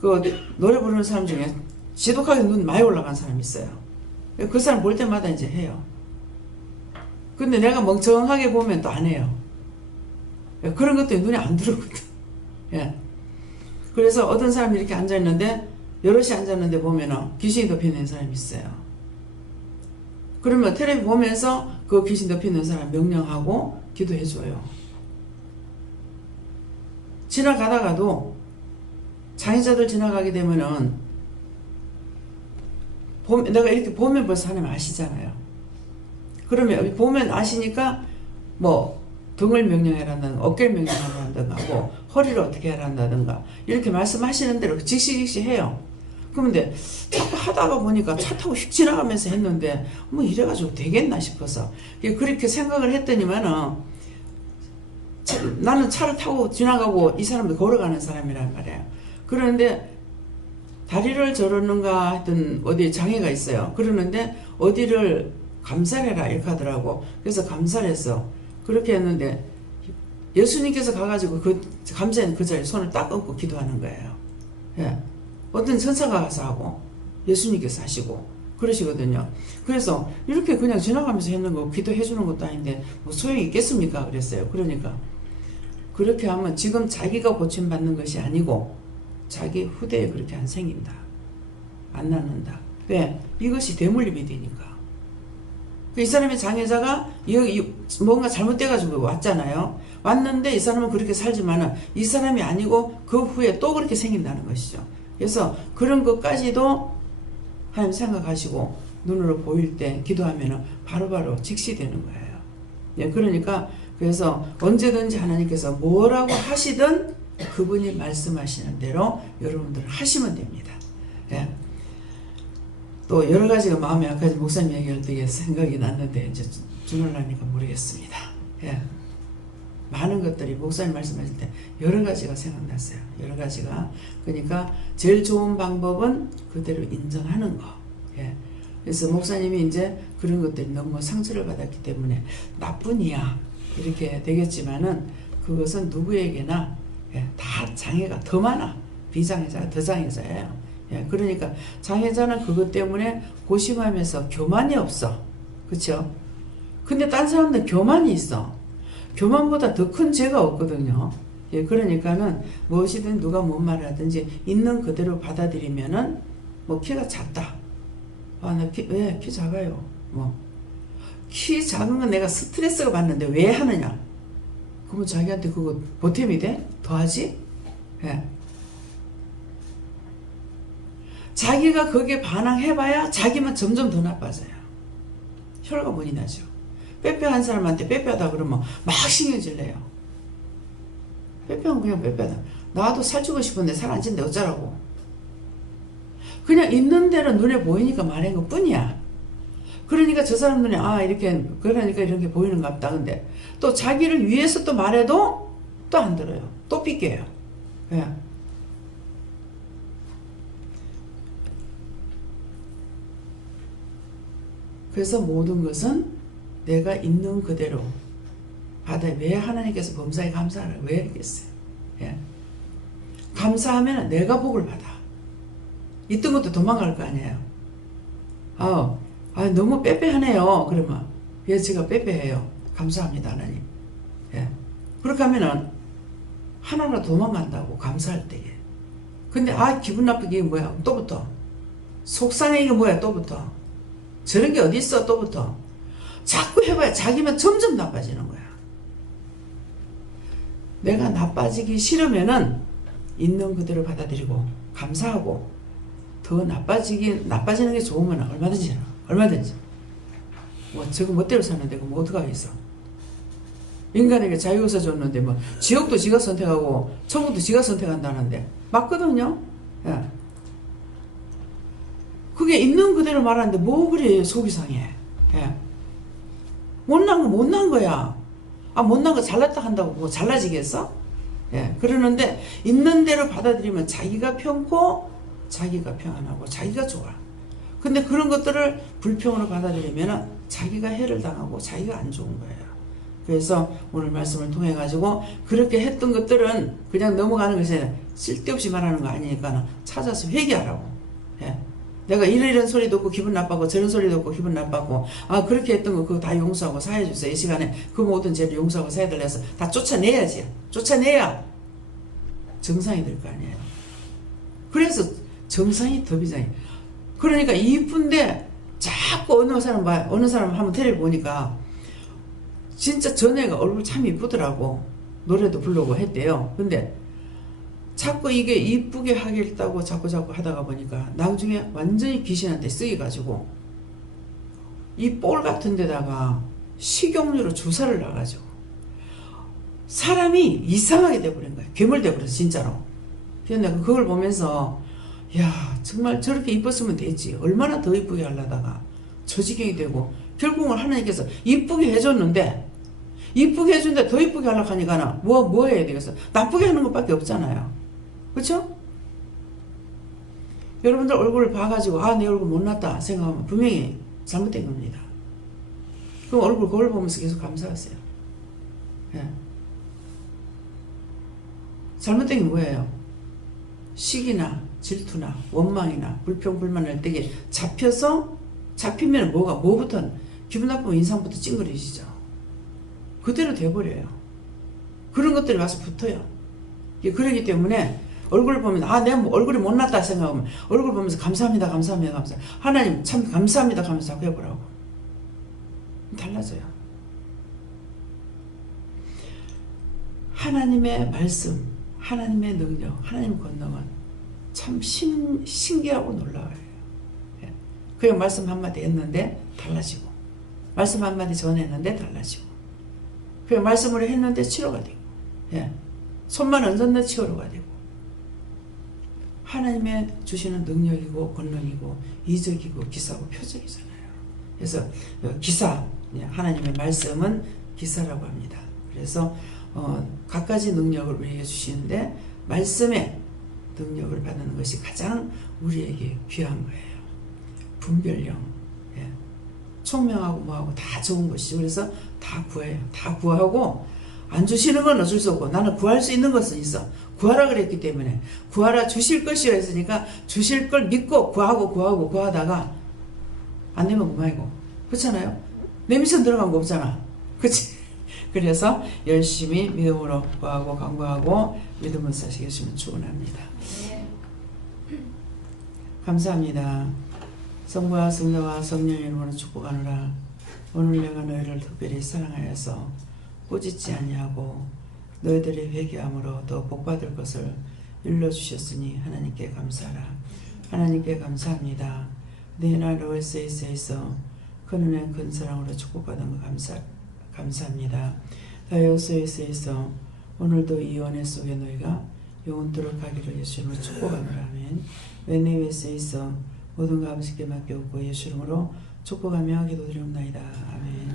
그 노래 부르는 사람 중에 지독하게 눈 많이 올라간 사람이 있어요. 그 사람 볼 때마다 이제 해요. 근데 내가 멍청하게 보면 또 안 해요. 그런 것도 눈에 안 들어오거든. 예. 그래서 어떤 사람이 이렇게 앉아있는데, 여럿이 앉았는데 보면은 귀신이 덮여있는 사람이 있어요. 그러면 텔레비 보면서 그 귀신 덮여있는 사람 명령하고 기도해줘요. 지나가다가도 장애자들 지나가게 되면은 내가 이렇게 보면 벌써 하나님 아시잖아요. 그러면 보면 아시니까 뭐 등을 명령해라든가 어깨를 명령하라든가 뭐 허리를 어떻게 해라든가 이렇게 말씀하시는 대로 직시 해요. 그런데 자꾸 하다가 보니까 차 타고 휙 지나가면서 했는데 뭐 이래가지고 되겠나 싶어서 그렇게 생각을 했더니만은 나는 차를 타고 지나가고 이 사람도 걸어가는 사람이란 말이에요. 그런데 다리를 저러는가 하여튼 어디 장애가 있어요. 그러는데 어디를 감살해라 이렇게 하더라고. 그래서 감살했어. 그렇게 했는데 예수님께서 가가지고 그 감사는 그 자리에 손을 딱 얹고 기도하는 거예요. 예. 어떤 천사가 가서 하고 예수님께서 하시고 그러시거든요. 그래서 이렇게 그냥 지나가면서 했는 거 기도해 주는 것도 아닌데 뭐 소용이 있겠습니까? 그랬어요. 그러니까 그렇게 하면 지금 자기가 고침받는 것이 아니고 자기 후대에 그렇게 안 생긴다. 안 낳는다. 왜? 이것이 대물림이 되니까. 이 사람의 장애자가 뭔가 잘못돼가지고 왔잖아요. 왔는데 이 사람은 그렇게 살지만은 이 사람이 아니고 그 후에 또 그렇게 생긴다는 것이죠. 그래서 그런 것까지도 하나님 생각하시고 눈으로 보일 때 기도하면은 바로바로 직시되는 거예요. 예, 그러니까 그래서 언제든지 하나님께서 뭐라고 하시든 그분이 말씀하시는 대로 여러분들 하시면 됩니다. 예. 또 여러 가지가 마음에 아까 목사님 얘기할 때 생각이 났는데 이제 주물라니까 모르겠습니다. 예. 많은 것들이 목사님 말씀하실 때 여러 가지가 생각났어요. 여러 가지가. 그러니까 제일 좋은 방법은 그대로 인정하는 거. 예. 그래서 목사님이 이제 그런 것들이 너무 상처를 받았기 때문에 나쁜 이야 이렇게 되겠지만은 그것은 누구에게나 예, 다 장애가 더 많아. 비장애자가 더 장애자예요. 예, 그러니까 장애자는 그것 때문에 고심하면서 교만이 없어. 그쵸? 근데 딴 사람들은 교만이 있어. 교만보다 더 큰 죄가 없거든요. 예, 그러니까는 무엇이든 누가 뭔 말을 하든지 있는 그대로 받아들이면은 뭐 키가 작다. 아, 나 키 작아요. 뭐. 키 작은 건 내가 스트레스가 받는데 왜 하느냐? 그러면 자기한테 그거 보탬이 돼? 더하지? 예. 자기가 거기에 반항해봐야 자기만 점점 더 나빠져요. 혈과문이 나죠. 빼빼한 사람한테 빼빼하다 그러면 막 신경질내요. 빼빼하면 그냥 빼빼하다. 나도 살찌고 싶은데 살 안 찌는데 어쩌라고. 그냥 있는 대로 눈에 보이니까 말한 것 뿐이야. 그러니까 저 사람 눈에 이렇게 그러니까 이렇게 보이는가 보다. 근데 또 자기를 위해서 또 말해도 또 안 들어요. 또 삐껴요. 예. 그래서 모든 것은 내가 있는 그대로 받아야. 왜 하나님께서 범사에 감사하라고 왜 했겠어요? 예. 감사하면 내가 복을 받아. 있던 것도 도망갈 거 아니에요. 너무 빼빼하네요. 그러면 예, 제가 빼빼해요. 감사합니다, 하나님. 예. 그렇게 하면은 하나로 도망간다고 감사할 때에. 근데 기분 나쁘게 이게 뭐야? 또부터. 속상해 이게 뭐야? 또부터. 저런 게 어디 있어? 또부터. 자꾸 해봐야 자기만 점점 나빠지는 거야. 내가 나빠지기 싫으면은 있는 그대로 받아들이고 감사하고 더 나빠지는 게 좋으면 얼마든지 해라. 얼마든지. 뭐 저거 멋대로 사는데 뭐 어떡하겠어. 인간에게 자유가 줬는데 뭐 지옥도 지가 선택하고 천국도 지가 선택한다는데 맞거든요. 예. 그게 있는 그대로 말하는데 뭐 그리 속이 상해. 예. 못난 거 못난 거야. 못난 거 잘났다 한다고 뭐 잘나지겠어? 예. 그러는데 있는 대로 받아들이면 자기가 편고 자기가 평안하고 자기가 좋아. 근데 그런 것들을 불평으로 받아들이면 자기가 해를 당하고 자기가 안 좋은 거예요. 그래서 오늘 말씀을 통해 가지고 그렇게 했던 것들은 그냥 넘어가는 것이 아니라 쓸데없이 말하는 거 아니니까 찾아서 회개하라고. 예. 내가 이런 소리 듣고 기분 나빠고 저런 소리 듣고 기분 나빠고 아 그렇게 했던 거 그거 다 용서하고 사해 주세요. 이 시간에 그 모든 죄를 용서하고 사해달라 해서 다 쫓아내야지. 쫓아내야 정상이 될 거 아니에요. 그래서 정상이 더 비장해. 그러니까 이쁜데 자꾸 어느 사람 한번 테레비 보니까 진짜 전애가 얼굴 참 이쁘더라고. 노래도 부르고 했대요. 근데 자꾸 이게 이쁘게 하겠다고 자꾸 하다가 보니까 나중에 완전히 귀신한테 쓰여가지고 이 볼 같은 데다가 식용유로 주사를 놔가지고 사람이 이상하게 돼버린 거야. 괴물 돼버렸어 진짜로. 그래서 내가 그걸 보면서 야 정말 저렇게 이뻤으면 되지. 얼마나 더 이쁘게 하려다가 저 지경이 되고 결국은 하나님께서 이쁘게 해줬는데 이쁘게 해준데 더 이쁘게 하려고 하니까 뭐 해야 되겠어. 나쁘게 하는 것밖에 없잖아요. 그렇죠? 여러분들 얼굴을 봐가지고 아 내 얼굴 못났다 생각하면 분명히 잘못된 겁니다. 그럼 얼굴 거울 보면서 계속 감사하세요. 예. 잘못된 게 뭐예요? 시기나 질투나 원망이나 불평 불만을 되게 잡히면 뭐부터 기분 나쁘면 인상부터 찡그리시죠. 그대로 돼버려요. 그런 것들이 와서 붙어요. 그러기 때문에 얼굴을 보면 아 내가 뭐 얼굴이 못났다 생각하면 얼굴 보면서 감사합니다 하나님 참 감사합니다 하면서 해보라고. 달라져요. 하나님의 말씀, 하나님의 능력, 하나님의 권능은 참 신기하고 놀라워요. 그냥 말씀 한마디 했는데 달라지고 말씀 한마디 전했는데 달라지고 그냥 말씀으로 했는데 치료가 되고 손만 얹었는데 치료가 되고 하나님의 주시는 능력이고 권능이고 이적이고 기사고 표적이잖아요. 그래서 기사, 하나님의 말씀은 기사라고 합니다. 그래서 갖가지 능력을 우리에게 주시는데 말씀의 능력을 받는 것이 가장 우리에게 귀한 거예요. 분별력, 총명하고 뭐하고 다 좋은 것이죠. 그래서 다 구해요. 다 구하고 안 주시는 건 어쩔 수 없고 나는 구할 수 있는 것은 있어. 구하라 그랬기 때문에 구하라 주실 것이라 했으니까 주실 걸 믿고 구하다가 안 되면 그만이고 그렇잖아요. 내 미션 들어간 거 없잖아. 그치? 그래서 열심히 믿음으로 구하고 간구하고 믿음을 사시겠으면 축원합니다. 감사합니다. 성부와 성자와 성령의 이름으로 축복하노라. 오늘 내가 너희를 특별히 사랑하여서 꾸짖지 아니하고 너희들이 회개함으로 더 복받을 것을 일러주셨으니 하나님께 감사하라. 하나님께 감사합니다. 네나 로에스에서 큰 은혜 큰 사랑으로 축복받은 거 감사합니다. 다이오스에서 오늘도 이 은혜 속에 너희가 영원토록 가기를 예수님으로 축복하노라. 아멘. 웬네웨스에서 모든 거 아버지께 맡겨오고 예수 이름으로 축복하며 기도드리옵나이다. 아멘.